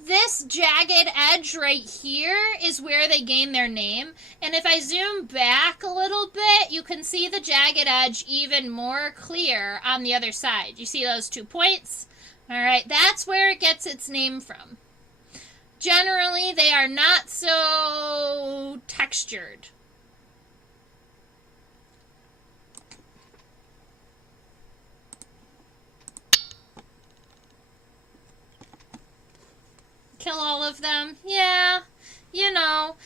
This jagged edge right here is where they gain their name. And if I zoom back a little bit, you can see the jagged edge even more clear on the other side. You see those 2 points? All right, that's where it gets its name from. Generally, they are not so textured. Kill all of them? Yeah, you know,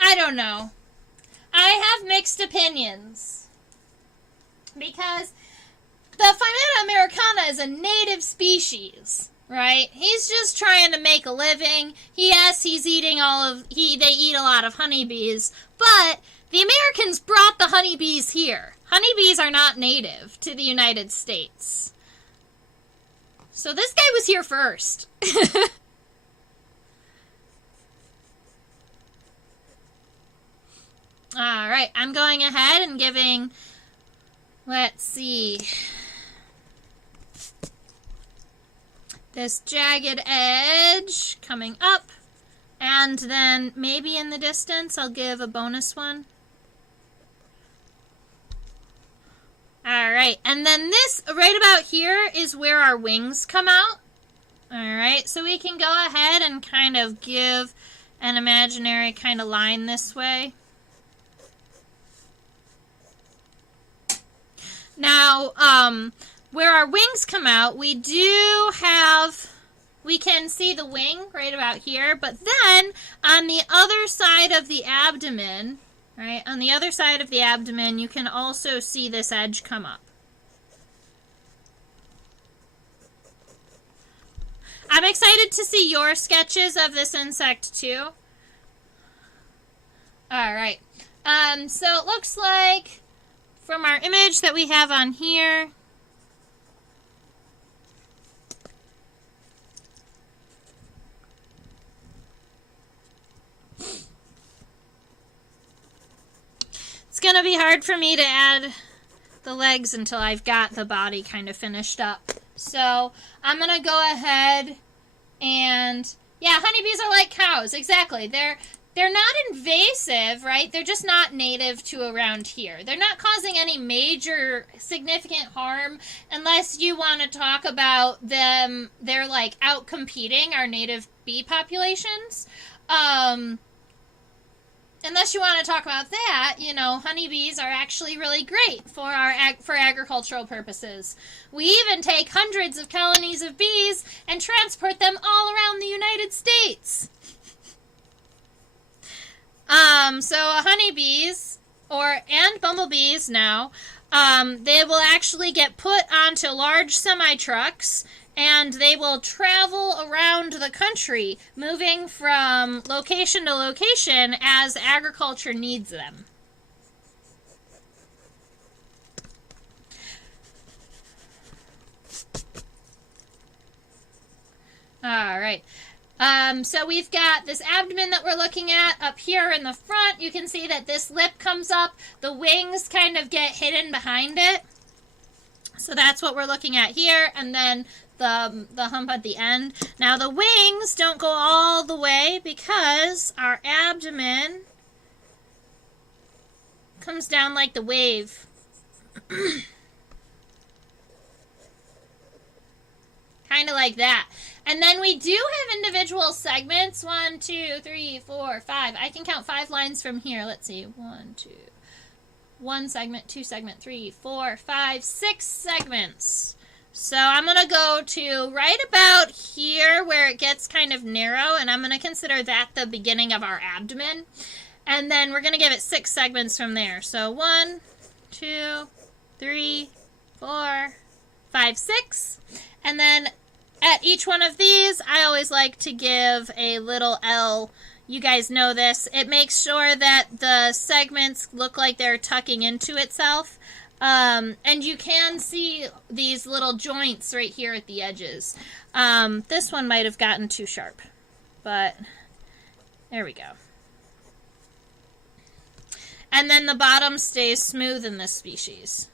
I don't know. I have mixed opinions. Because the Phimata americana is a native species, right? He's just trying to make a living. Yes, he's eating they eat a lot of honeybees, but the Americans brought the honeybees here. Honeybees are not native to the United States. So this guy was here first. Alright, I'm going ahead and giving, let's see, this jagged edge coming up, and then maybe in the distance I'll give a bonus one. Alright, and then this right about here is where our wings come out. Alright, so we can go ahead and kind of give an imaginary kind of line this way. Now, where our wings come out, we can see the wing right about here, but then on the other side of the abdomen, right, on the other side of the abdomen, you can also see this edge come up. I'm excited to see your sketches of this insect too. Alright, so it looks like from our image that we have on here, it's going to be hard for me to add the legs until I've got the body kind of finished up. So I'm going to go ahead and, yeah, honeybees are like cows. Exactly. They're not invasive, right? They're just not native to around here. They're not causing any major significant harm unless you want to talk about them. They're like out competing our native bee populations. Unless you want to talk about that, you know, honeybees are actually really great for for agricultural purposes. We even take hundreds of colonies of bees and transport them all around the United States. So honeybees and bumblebees now They will actually get put onto large semi-trucks, and they will travel around the country, moving from location to location as agriculture needs them. All right. So we've got this abdomen that we're looking at up here in the front. You can see that this lip comes up. The wings kind of get hidden behind it. So that's what we're looking at here. And then the hump at the end. Now the wings don't go all the way because our abdomen comes down like the wave. Kind of like that. And then we do have individual segments. 1, 2, 3, 4, 5. I can count 5 lines from here. Let's see. 1, 2. 1 segment, 2 segment, 3, 4, 5, 6 segments. So I'm going to go to right about here where it gets kind of narrow, and I'm going to consider that the beginning of our abdomen. And then we're going to give it 6 segments from there. So 1, 2, 3, 4, 5, 6. And then at each one of these, I always like to give a little L. You guys know this. It makes sure that the segments look like they're tucking into itself. And you can see these little joints right here at the edges. This one might have gotten too sharp, but there we go. And then the bottom stays smooth in this species,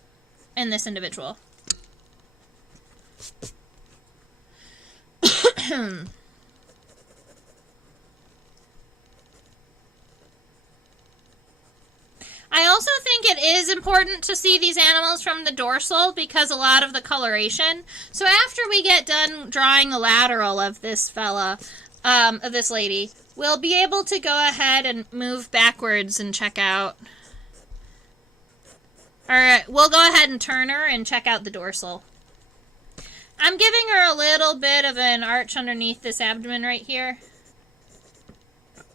in this individual. I also think it is important to see these animals from the dorsal because a lot of the coloration. So after we get done drawing a lateral of this fella, of this lady, we'll be able to go ahead and move backwards and check out. Alright, we'll go ahead and turn her and check out the dorsal. I'm giving her a little bit of an arch underneath this abdomen right here.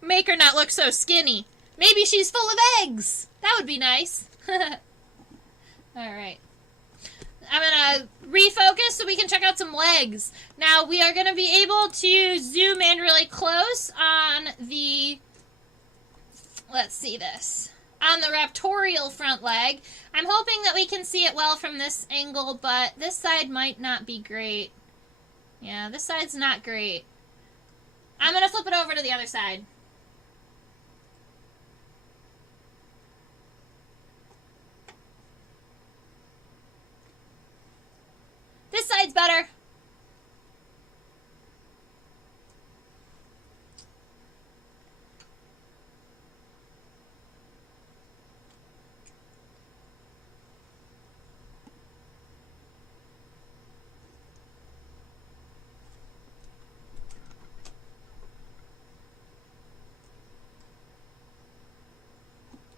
Make her not look so skinny. Maybe she's full of eggs. That would be nice. Alright. I'm going to refocus so we can check out some legs. Now, we are going to be able to zoom in really close on the... Let's see this. On the raptorial front leg. I'm hoping that we can see it well from this angle, but this side might not be great. Yeah, this side's not great. I'm going to flip it over to the other side. This side's better.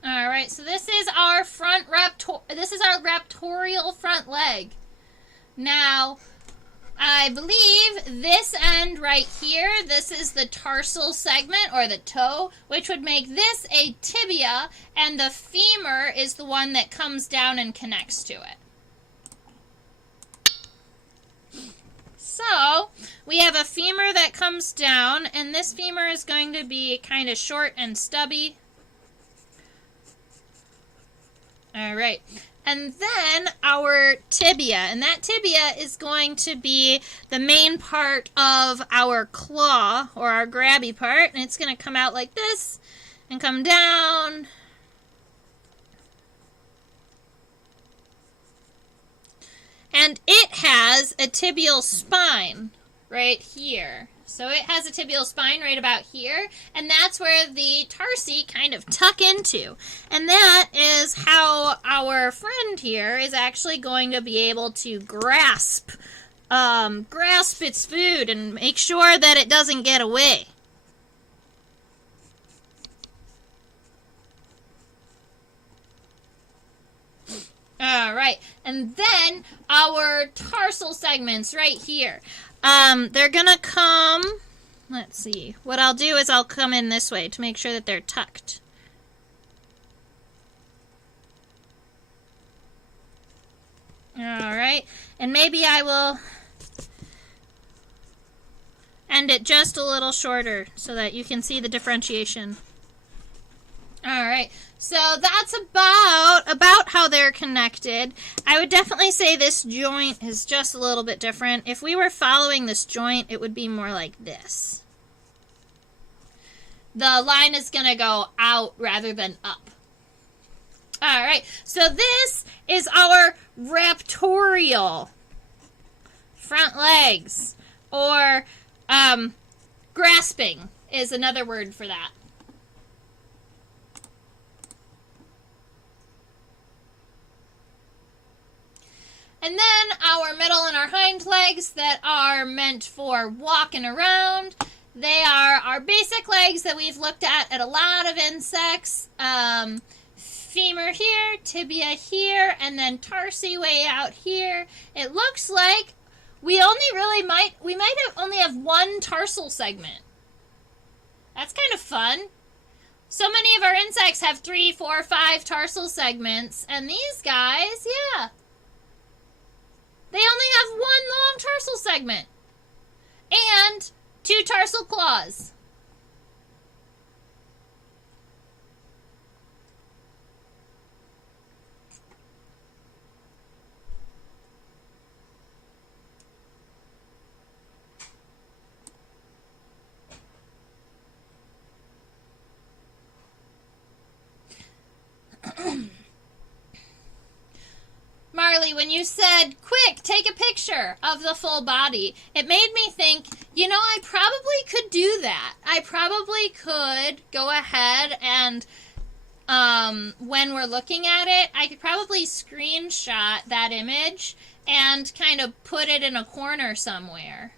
All right, so this is our raptorial front leg. Now, I believe this end right here, this is the tarsal segment or the toe, which would make this a tibia, and the femur is the one that comes down and connects to it. So, we have a femur that comes down, and this femur is going to be kind of short and stubby. All right. And then our tibia, and that tibia is going to be the main part of our claw, or our grabby part, and it's going to come out like this, and come down. And it has a tibial spine right here. So it has a tibial spine right about here, and that's where the tarsi kind of tuck into. And that is how our friend here is actually going to be able to grasp its food and make sure that it doesn't get away. All right, and then our tarsal segments right here. They're gonna come, let's see, what I'll do is I'll come in this way to make sure that they're tucked. All right, and maybe I will end it just a little shorter so that you can see the differentiation. All right, so that's about how they're connected. I would definitely say this joint is just a little bit different. If we were following this joint, it would be more like this. The line is going to go out rather than up. All right, so this is our raptorial front legs, or grasping is another word for that. And then our middle and our hind legs that are meant for walking around. They are our basic legs that we've looked at a lot of insects. Femur here, tibia here, and then tarsi way out here. It looks like we might have only have one tarsal segment. That's kind of fun. So many of our insects have 3, 4, 5 tarsal segments, and these guys, yeah, they only have one long tarsal segment and 2 tarsal claws. Marley, when you said, quick, take a picture of the full body, it made me think, you know, I probably could do that. I probably could go ahead and, when we're looking at it, I could probably screenshot that image and kind of put it in a corner somewhere.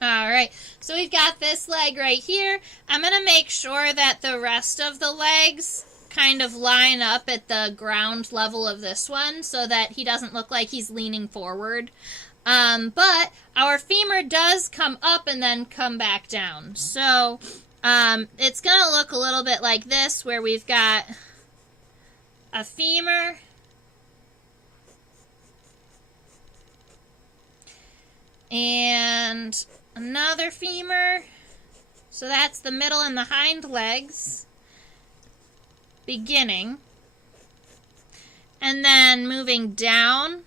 All right, so we've got this leg right here. I'm going to make sure that the rest of the legs kind of line up at the ground level of this one so that he doesn't look like he's leaning forward. But our femur does come up and then come back down. So it's going to look a little bit like this, where we've got a femur, and another femur. So that's the middle and the hind legs beginning. And then moving down,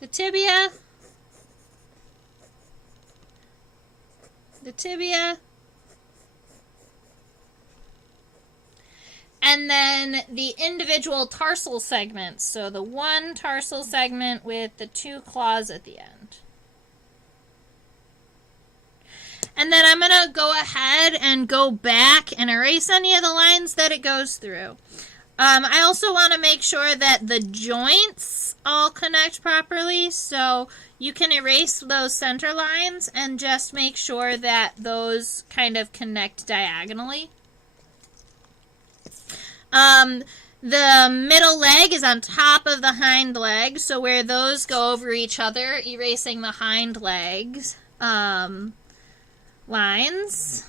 the tibia, and then the individual tarsal segments. So the one tarsal segment with the 2 claws at the end. And then I'm going to go ahead and go back and erase any of the lines that it goes through. I also want to make sure that the joints all connect properly, so you can erase those center lines and just make sure that those kind of connect diagonally. The middle leg is on top of the hind leg, so where those go over each other, erasing the hind legs lines.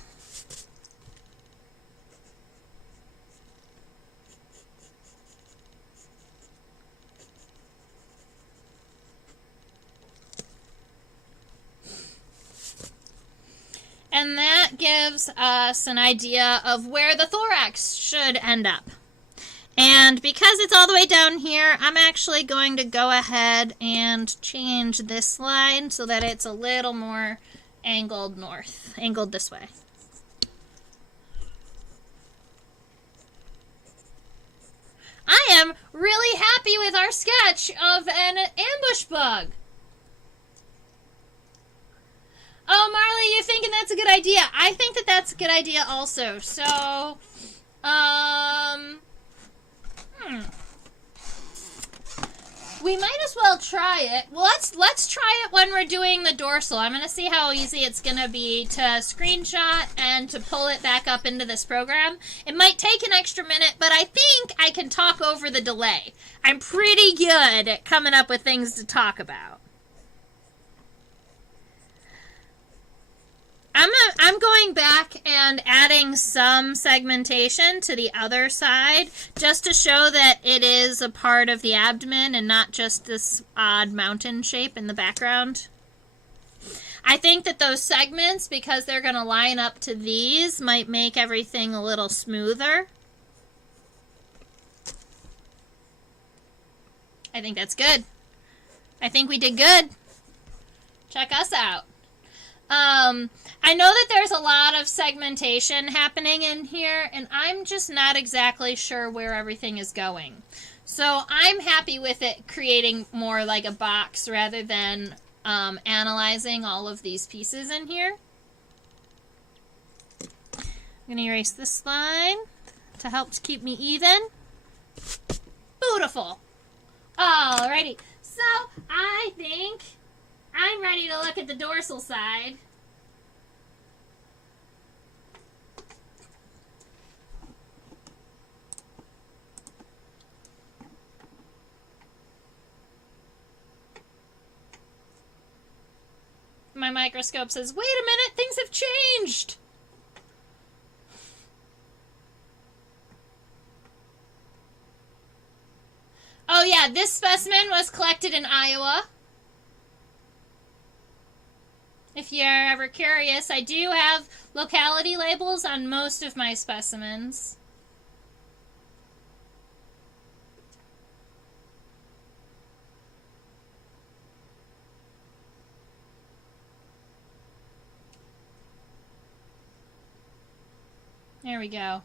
And that gives us an idea of where the thorax should end up. And because it's all the way down here, I'm actually going to go ahead and change this line so that it's a little more angled north, angled this way. I am really happy with our sketch of an ambush bug. Oh, Marley, you're thinking that's a good idea. I think that that's a good idea also. So, we might as well try it. Well, let's try it when we're doing the dorsal. I'm going to see how easy it's going to be to screenshot and to pull it back up into this program. It might take an extra minute, but I think I can talk over the delay. I'm pretty good at coming up with things to talk about. I'm going back and adding some segmentation to the other side just to show that it is a part of the abdomen and not just this odd mountain shape in the background. I think that those segments, because they're going to line up to these, might make everything a little smoother. I think that's good. I think we did good. Check us out. I know that there's a lot of segmentation happening in here, and I'm just not exactly sure where everything is going. So I'm happy with it creating more like a box rather than analyzing all of these pieces in here. I'm going to erase this line to help to keep me even. Beautiful. Alrighty. So I think I'm ready to look at the dorsal side. My microscope says, wait a minute, things have changed. Oh yeah, this specimen was collected in Iowa. If you're ever curious, I do have locality labels on most of my specimens. There we go.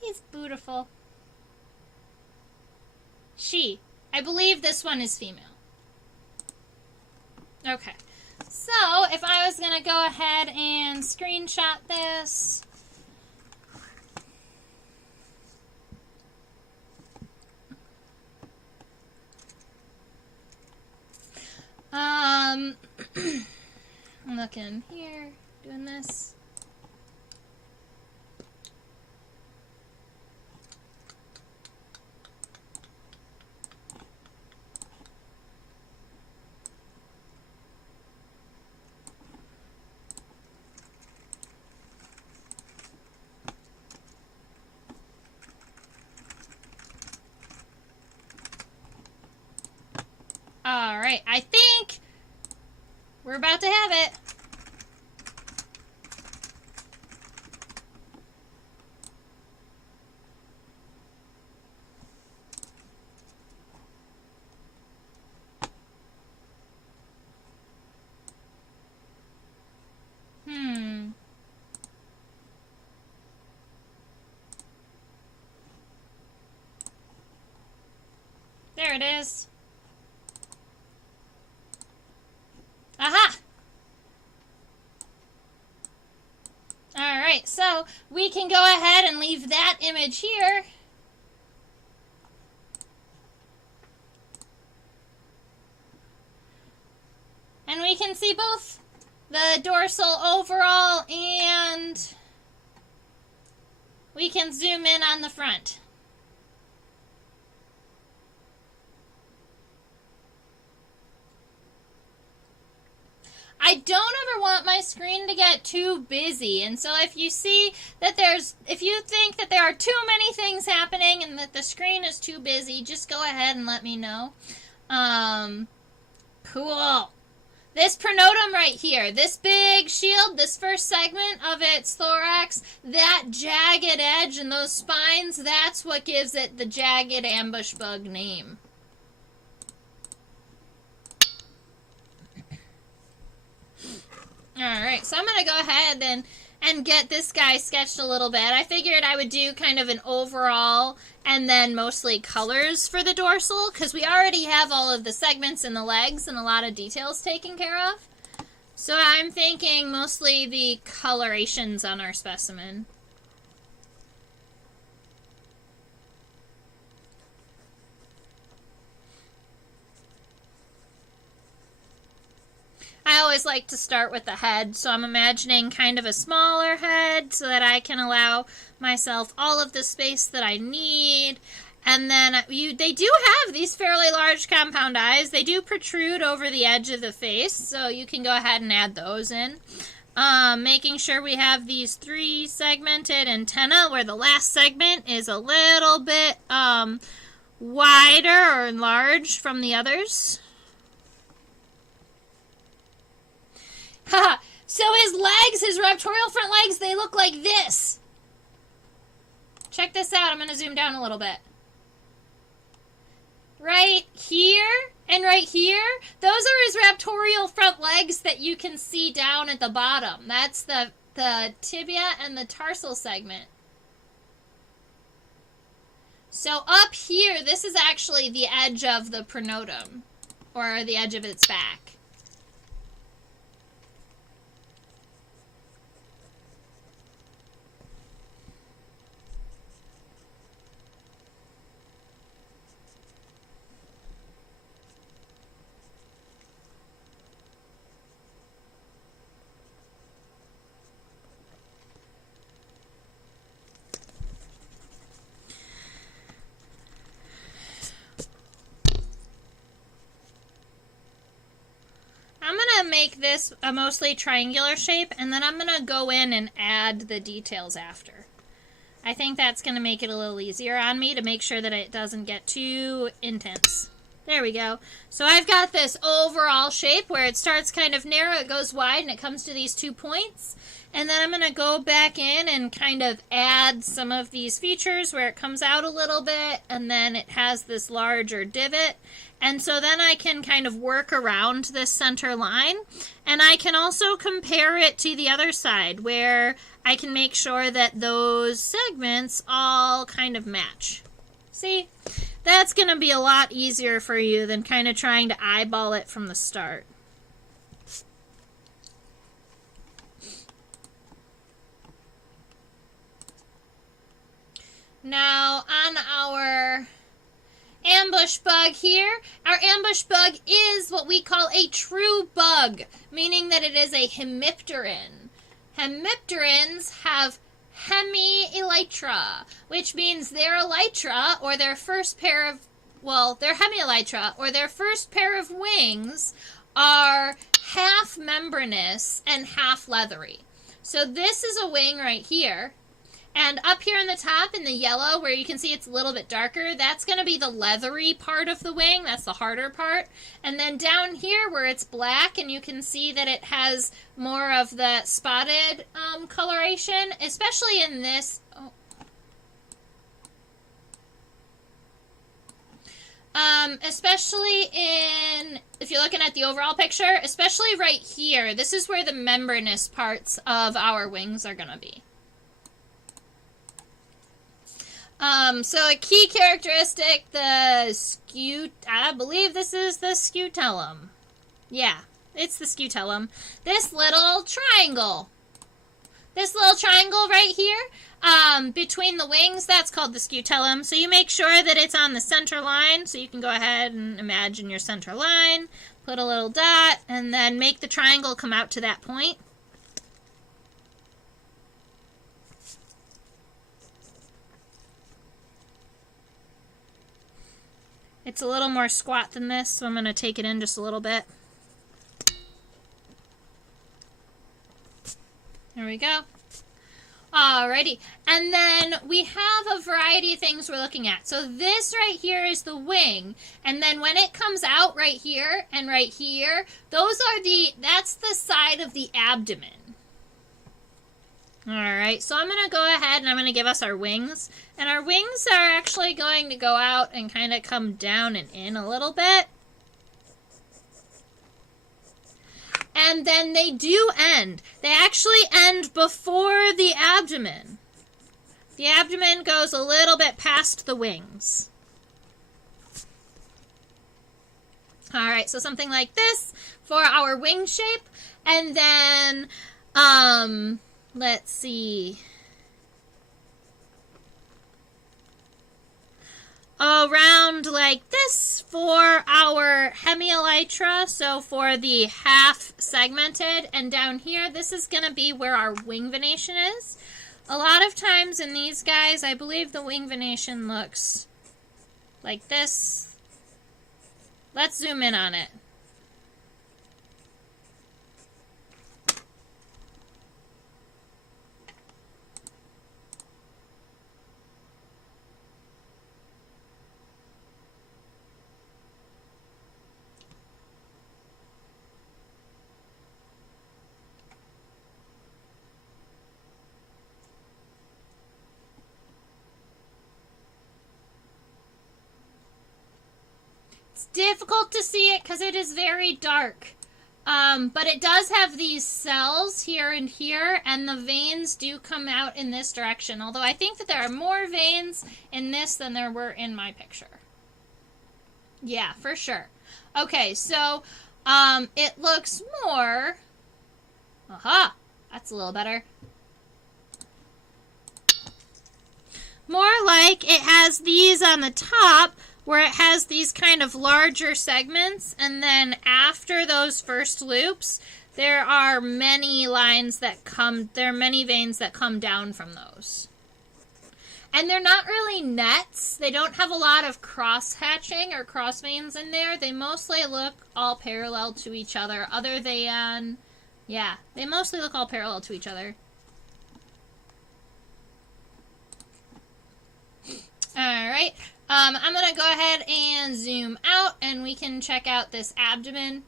He's beautiful. She. I believe this one is female. Okay. So, if I was going to go ahead and screenshot this. I'm looking here, doing this. All right, I think we're about to have it. There it is. Aha! Alright, so we can go ahead and leave that image here. And we can see both the dorsal overall and we can zoom in on the front. I don't ever want my screen to get too busy, and so if you see that if you think that there are too many things happening and that the screen is too busy, just go ahead and let me know. Cool. This pronotum right here, this big shield, this first segment of its thorax, that jagged edge and those spines, that's what gives it the jagged ambush bug name. Alright, so I'm going to go ahead and get this guy sketched a little bit. I figured I would do kind of an overall and then mostly colors for the dorsal because we already have all of the segments in the legs and a lot of details taken care of. So I'm thinking mostly the colorations on our specimen. I always like to start with the head, so I'm imagining kind of a smaller head so that I can allow myself all of the space that I need. And then they do have these fairly large compound eyes. They do protrude over the edge of the face, so you can go ahead and add those in. Making sure we have these 3 segmented antennae, where the last segment is a little bit wider or enlarged from the others. Haha, so his legs, his raptorial front legs, they look like this. Check this out. I'm going to zoom down a little bit. Right here and right here, those are his raptorial front legs that you can see down at the bottom. That's the tibia and the tarsal segment. So up here, this is actually the edge of the pronotum, or the edge of its back. I'm going to make this a mostly triangular shape, and then I'm going to go in and add the details after. I think that's going to make it a little easier on me to make sure that it doesn't get too intense. There we go. So I've got this overall shape where it starts kind of narrow, it goes wide, and it comes to these 2 points. And then I'm going to go back in and kind of add some of these features where it comes out a little bit, and then it has this larger divot. And so then I can kind of work around this center line, and I can also compare it to the other side where I can make sure that those segments all kind of match. See? That's going to be a lot easier for you than kind of trying to eyeball it from the start. Now, on our ambush bug here, our ambush bug is what we call a true bug, meaning that it is a hemipteran. Hemipterans have hemi-elytra, which means their elytra, or their first pair of, well, their hemi-elytra, or their first pair of wings, are half membranous and half leathery. So this is a wing right here. And up here in the top, in the yellow, where you can see it's a little bit darker, that's going to be the leathery part of the wing. That's the harder part. And then down here, where it's black, and you can see that it has more of the spotted coloration, especially in this. Especially in, if you're looking at the overall picture, especially right here, this is where the membranous parts of our wings are going to be. So a key characteristic, I believe this is the scutellum. Yeah, it's the scutellum. This little triangle right here, between the wings, that's called the scutellum. So you make sure that it's on the center line, so you can go ahead and imagine your center line, put a little dot, and then make the triangle come out to that point. It's a little more squat than this, so I'm going to take it in just a little bit. There we go. Alrighty. And then we have a variety of things we're looking at. So this right here is the wing. And then when it comes out right here and right here, that's the side of the abdomen. Alright, so I'm going to go ahead and I'm going to give us our wings. And our wings are actually going to go out and kind of come down and in a little bit. And then they do end. They actually end before the abdomen. The abdomen goes a little bit past the wings. Alright, so something like this for our wing shape. And then, let's see. around like this for our hemielytra, so for the half segmented, and down here this is going to be where our wing venation is. A lot of times in these guys, I believe the wing venation looks like this. Let's zoom in on it. Difficult to see it because it is very dark, but it does have these cells here and here, and the veins do come out in this direction, although I think that there are more veins in this than there were in my picture. Yeah, for sure. Okay, so it looks more, aha, that's a little better, more like it has these on the top where it has these kind of larger segments, and then after those first loops, there are many lines that come, there are many veins that come down from those. And they're not really nets. They don't have a lot of cross-hatching or cross veins in there. They mostly look all parallel to each other, other than, yeah, they mostly look all parallel to each other. All right. I'm going to go ahead and zoom out, and we can check out this abdomen.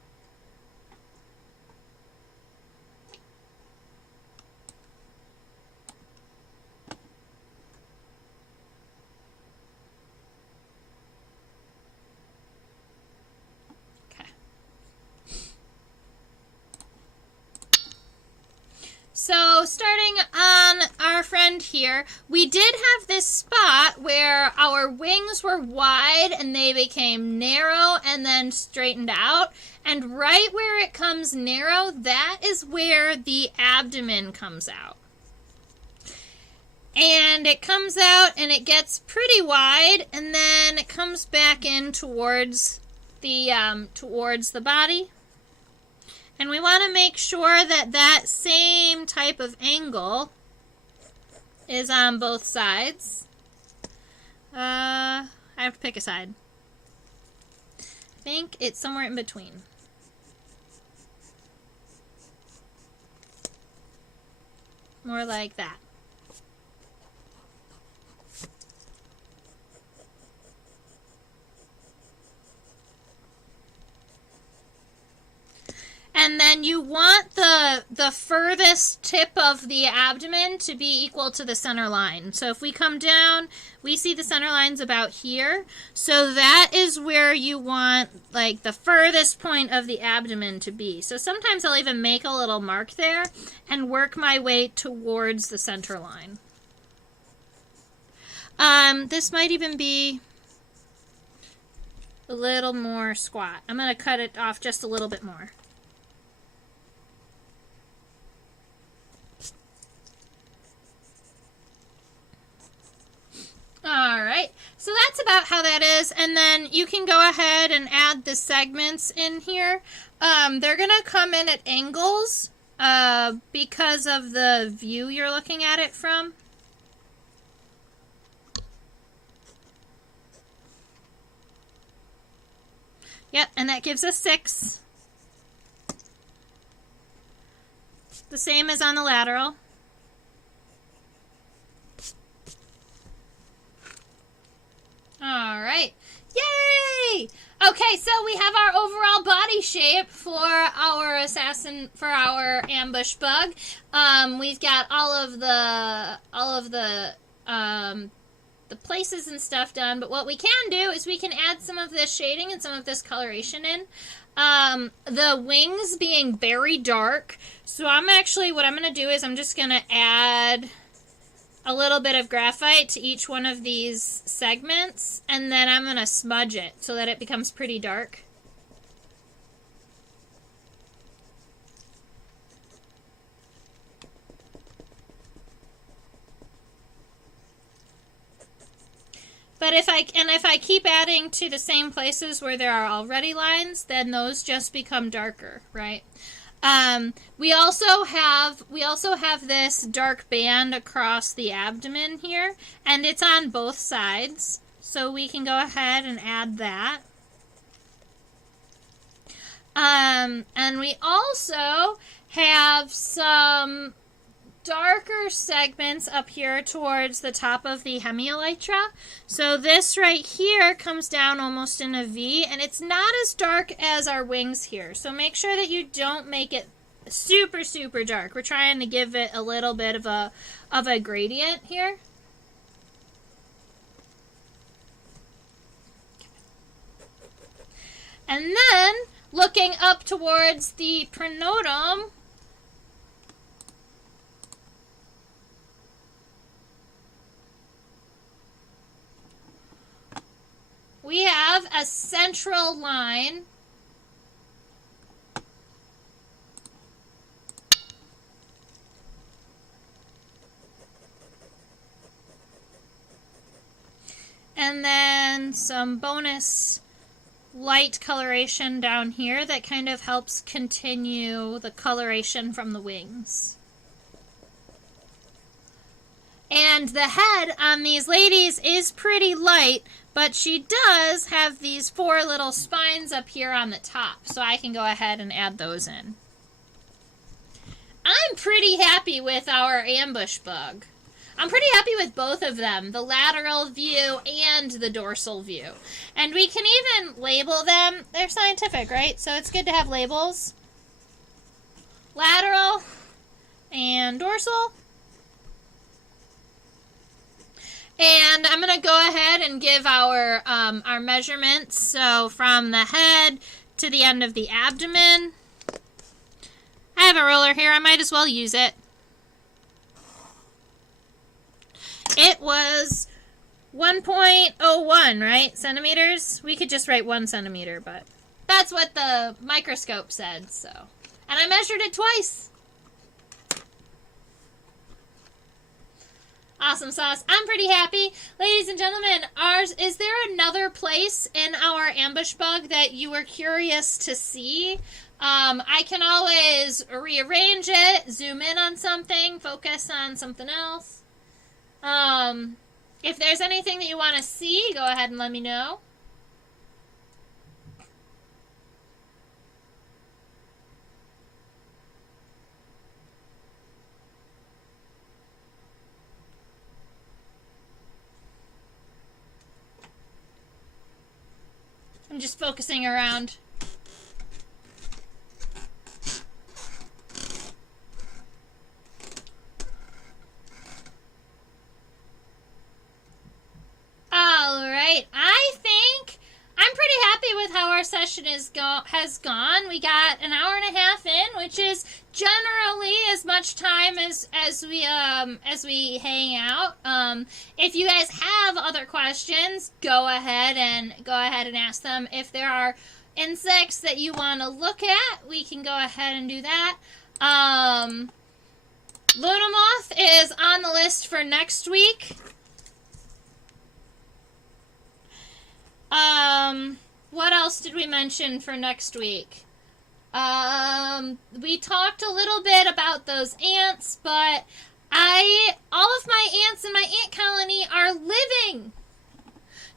Okay. So starting on our friend here, we did have this spot where our wings were wide and they became narrow and then straightened out. And right where it comes narrow, that is where the abdomen comes out. And it comes out and it gets pretty wide, and then it comes back in towards the body. And we want to make sure that that same type of angle is on both sides. I have to pick a side. I think it's somewhere in between. More like that. And then you want the furthest tip of the abdomen to be equal to the center line. So if we come down, we see the center line's about here. So that is where you want like the furthest point of the abdomen to be. So sometimes I'll even make a little mark there and work my way towards the center line. This might even be a little more squat. I'm going to cut it off just a little bit more. Alright, so that's about how that is, and then you can go ahead and add the segments in here. They're going to come in at angles because of the view you're looking at it from. Yep, and that gives us 6. The same as on the lateral. All right. Yay! Okay, so we have our overall body shape for our ambush bug. We've got all of the places and stuff done, but what we can do is we can add some of this shading and some of this coloration in. The wings being very dark, so what I'm going to do is I'm just going to add a little bit of graphite to each one of these segments, and then I'm going to smudge it so that it becomes pretty dark. But if I keep adding to the same places where there are already lines, then those just become darker, right? We also have this dark band across the abdomen here, and it's on both sides. So we can go ahead and add that. And we also have some darker segments up here towards the top of the hemielytra. So this right here comes down almost in a V, and it's not as dark as our wings here. So make sure that you don't make it super, super dark. We're trying to give it a little bit of a gradient here. And then looking up towards the pronotum, we have a central line and then some bonus light coloration down here that kind of helps continue the coloration from the wings. And the head on these ladies is pretty light, but she does have these 4 little spines up here on the top, so I can go ahead and add those in. I'm pretty happy with our ambush bug. I'm pretty happy with both of them, the lateral view and the dorsal view. And we can even label them. They're scientific, right? So it's good to have labels. Lateral and dorsal. And I'm going to go ahead and give our measurements. So from the head to the end of the abdomen. I have a ruler here. I might as well use it. It was 1.01, right? Centimeters? We could just write 1 centimeter, but that's what the microscope said, so. And I measured it twice. Awesome sauce. I'm pretty happy. Ladies and gentlemen, is there another place in our ambush bug that you were curious to see? I can always rearrange it, zoom in on something, focus on something else. If there's anything that you want to see, go ahead and let me know. I'm just focusing around. Alright, I think I'm pretty happy with how our session has gone. We got an hour and a half in, which is generally as much time as we hang out. If you guys have other questions, go ahead and ask them. If there are insects that you want to look at, we can go ahead and do that. Luna moth is on the list for next week. What else did we mention for next week? We talked a little bit about those ants, but all of my ants in my ant colony are living.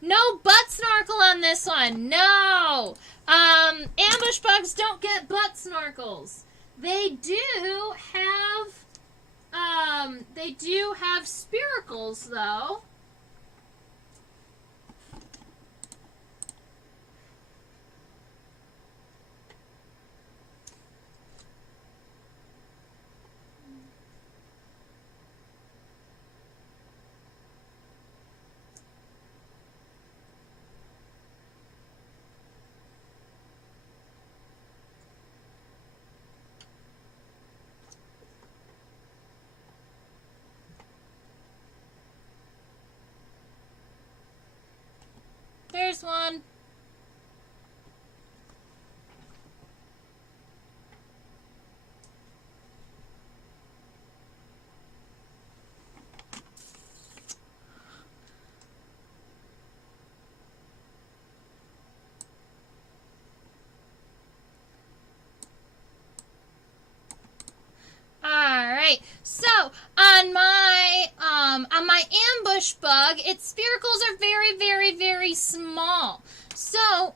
No butt snorkel on this one. No. Ambush bugs don't get butt snorkels. They do have spiracles though. bush bug, its spiracles are very, very, very small. So,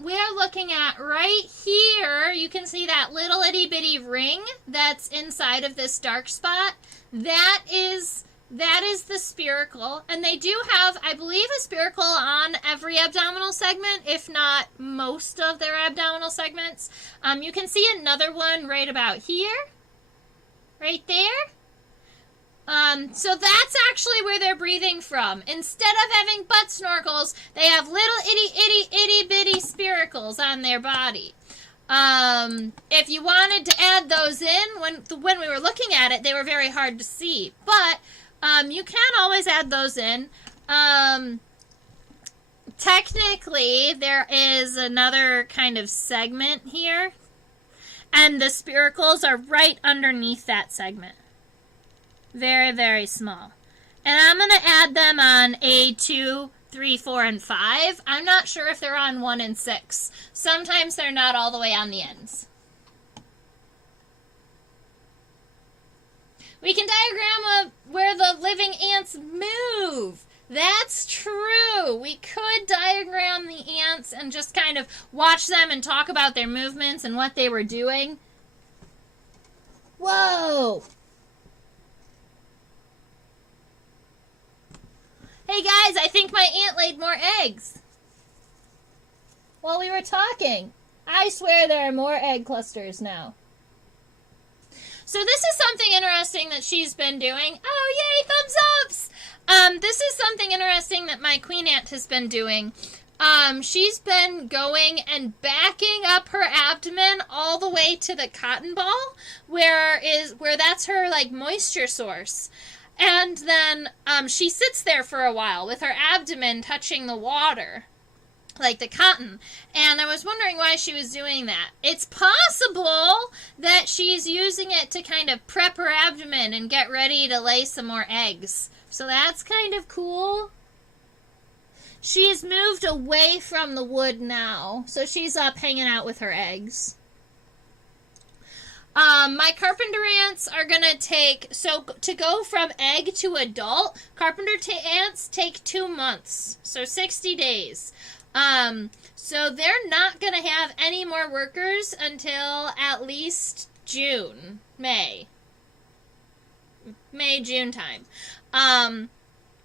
we're looking at right here, you can see that little itty bitty ring that's inside of this dark spot. That is the spiracle, and they do have, I believe, a spiracle on every abdominal segment, if not most of their abdominal segments. You can see another one right about here, right there. So that's actually where they're breathing from. Instead of having butt snorkels, they have little itty bitty spiracles on their body. If you wanted to add those in, when we were looking at it, they were very hard to see. But you can always add those in. Technically, there is another kind of segment here, and the spiracles are right underneath that segment. Very, very small. And I'm going to add them on A2, 3, 4, and 5. I'm not sure if they're on 1 and 6. Sometimes they're not all the way on the ends. We can diagram where the living ants move. That's true. We could diagram the ants and just kind of watch them and talk about their movements and what they were doing. Whoa! Hey guys, I think my ant laid more eggs while we were talking. I swear there are more egg clusters now. So this is something interesting that she's been doing. Oh, yay, thumbs ups! This is something interesting that my queen ant has been doing. She's been going and backing up her abdomen all the way to the cotton ball, where that's her like moisture source. And then she sits there for a while with her abdomen touching the water, like the cotton. And I was wondering why she was doing that. It's possible that she's using it to kind of prep her abdomen and get ready to lay some more eggs. So that's kind of cool. She's moved away from the wood now, so she's up hanging out with her eggs. My carpenter ants are going to take, so to go from egg to adult, carpenter ants take 2 months, so 60 days. So they're not going to have any more workers until at least May, June time. And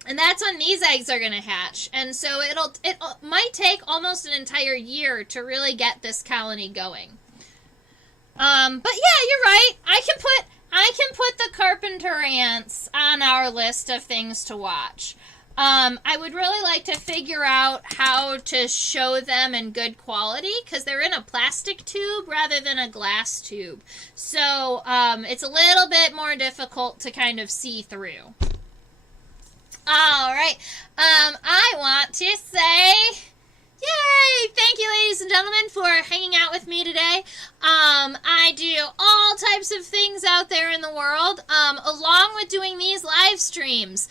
that's when these eggs are going to hatch. And so it might take almost an entire year to really get this colony going. But yeah, you're right. I can put the carpenter ants on our list of things to watch. I would really like to figure out how to show them in good quality, because they're in a plastic tube rather than a glass tube. So, it's a little bit more difficult to kind of see through. Alright, I want to say, yay! Thank you, ladies and gentlemen, for hanging out with me today. I do all types of things out there in the world, along with doing these live streams.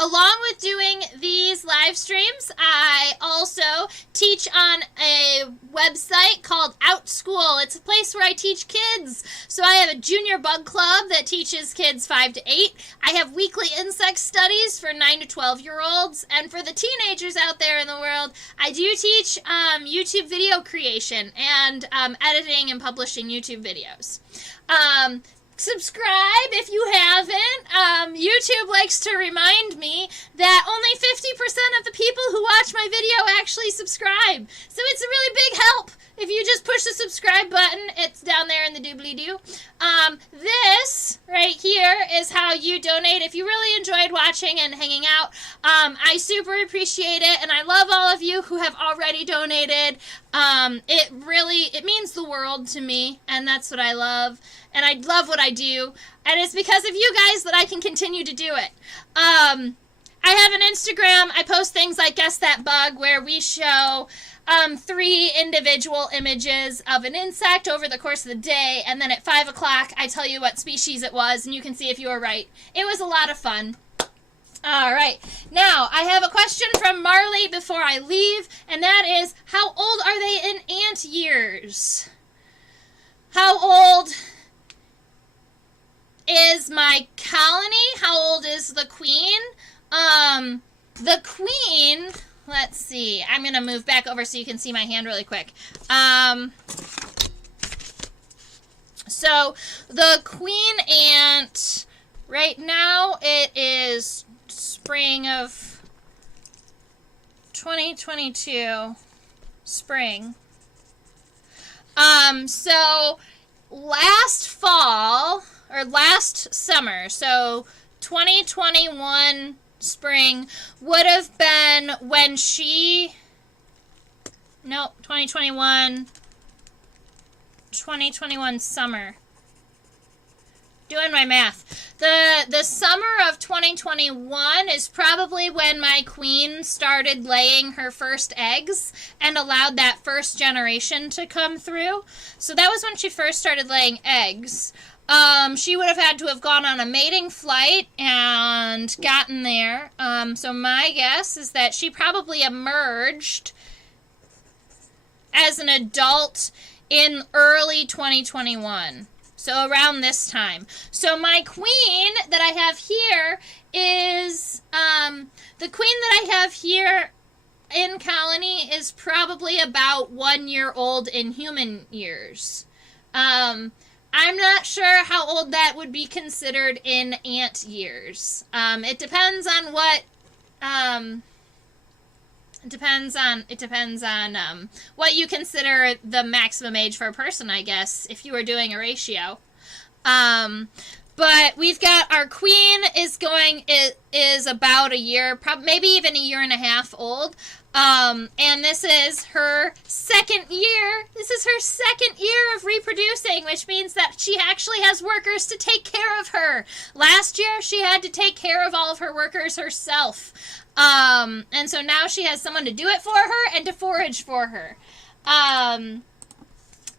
Along with doing these live streams, I also teach on a website called OutSchool. It's a place where I teach kids. So I have a junior bug club that teaches kids 5 to 8. I have weekly insect studies for 9 to 12-year-olds. And for the teenagers out there in the world, I do teach YouTube video creation and editing and publishing YouTube videos. Subscribe if you haven't. YouTube likes to remind me that only 50% of the people who watch my video actually subscribe. So it's a really big help if you just push the subscribe button. It's down there in the doobly-doo. This right here is how you donate if you really enjoyed watching and hanging out. I super appreciate it, and I love all of you who have already donated. It means the world to me, and that's what I love. And I love what I do, and it's because of you guys that I can continue to do it. I have an Instagram. I post things like Guess That Bug, where we show 3 individual images of an insect over the course of the day, and then at 5 o'clock I tell you what species it was, and you can see if you were right. It was a lot of fun. Alright, now I have a question from Marley before I leave, and that is, how old are they in ant years? How old is is the queen. The queen, let's see. I'm going to move back over so you can see my hand really quick. So the queen ant, right now it is spring of 2022, spring. So last fall, or last summer, so 2021 spring would have been when she, no, 2021 summer. Doing my math. The summer of 2021 is probably when my queen started laying her first eggs and allowed that first generation to come through. So that was when she first started laying eggs. She would have had to have gone on a mating flight and gotten there. So my guess is that she probably emerged as an adult in early 2021. So around this time. So my queen that I have here is, the queen that I have here in colony is probably about 1 year old in human years. I'm not sure how old that would be considered in ant years. It depends on what, it depends on what you consider the maximum age for a person, I guess, if you were doing a ratio. But we've got our queen is about a year, maybe even a year and a half old. And this is her second year. This is her second year of reproducing, which means that she actually has workers to take care of her. Last year, she had to take care of all of her workers herself. And so now she has someone to do it for her and to forage for her.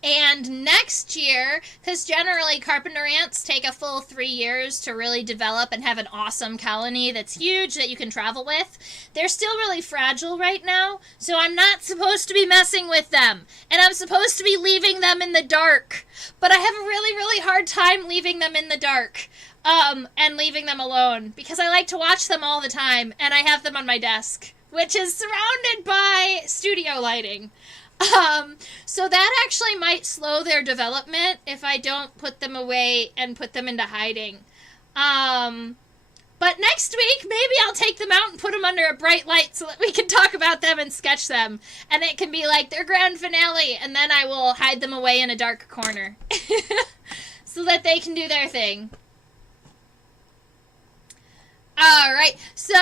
And next year, because generally carpenter ants take a full 3 years to really develop and have an awesome colony that's huge that you can travel with, they're still really fragile right now, so I'm not supposed to be messing with them, and I'm supposed to be leaving them in the dark, but I have a really, really hard time leaving them in the dark, and leaving them alone, because I like to watch them all the time, and I have them on my desk, which is surrounded by studio lighting. So that actually might slow their development if I don't put them away and put them into hiding. But next week, maybe I'll take them out and put them under a bright light so that we can talk about them and sketch them. And it can be like their grand finale, and then I will hide them away in a dark corner. So that they can do their thing. Alright, so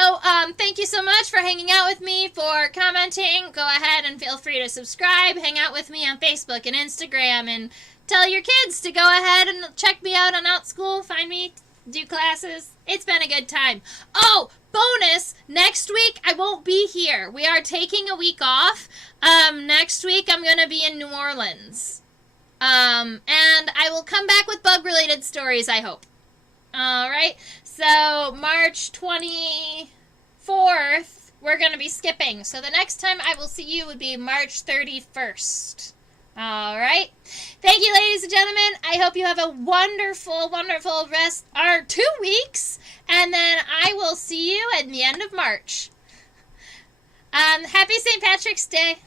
thank you so much for hanging out with me, for commenting. Go ahead and feel free to subscribe. Hang out with me on Facebook and Instagram, and tell your kids to go ahead and check me out on OutSchool. Find me, do classes. It's been a good time. Oh, bonus, next week I won't be here. We are taking a week off. Next week I'm going to be in New Orleans. And I will come back with bug-related stories, I hope. Alright, so March 24th, we're going to be skipping. So the next time I will see you would be March 31st. Alright, thank you, ladies and gentlemen. I hope you have a wonderful, wonderful rest, or 2 weeks, and then I will see you at the end of March. Happy St. Patrick's Day.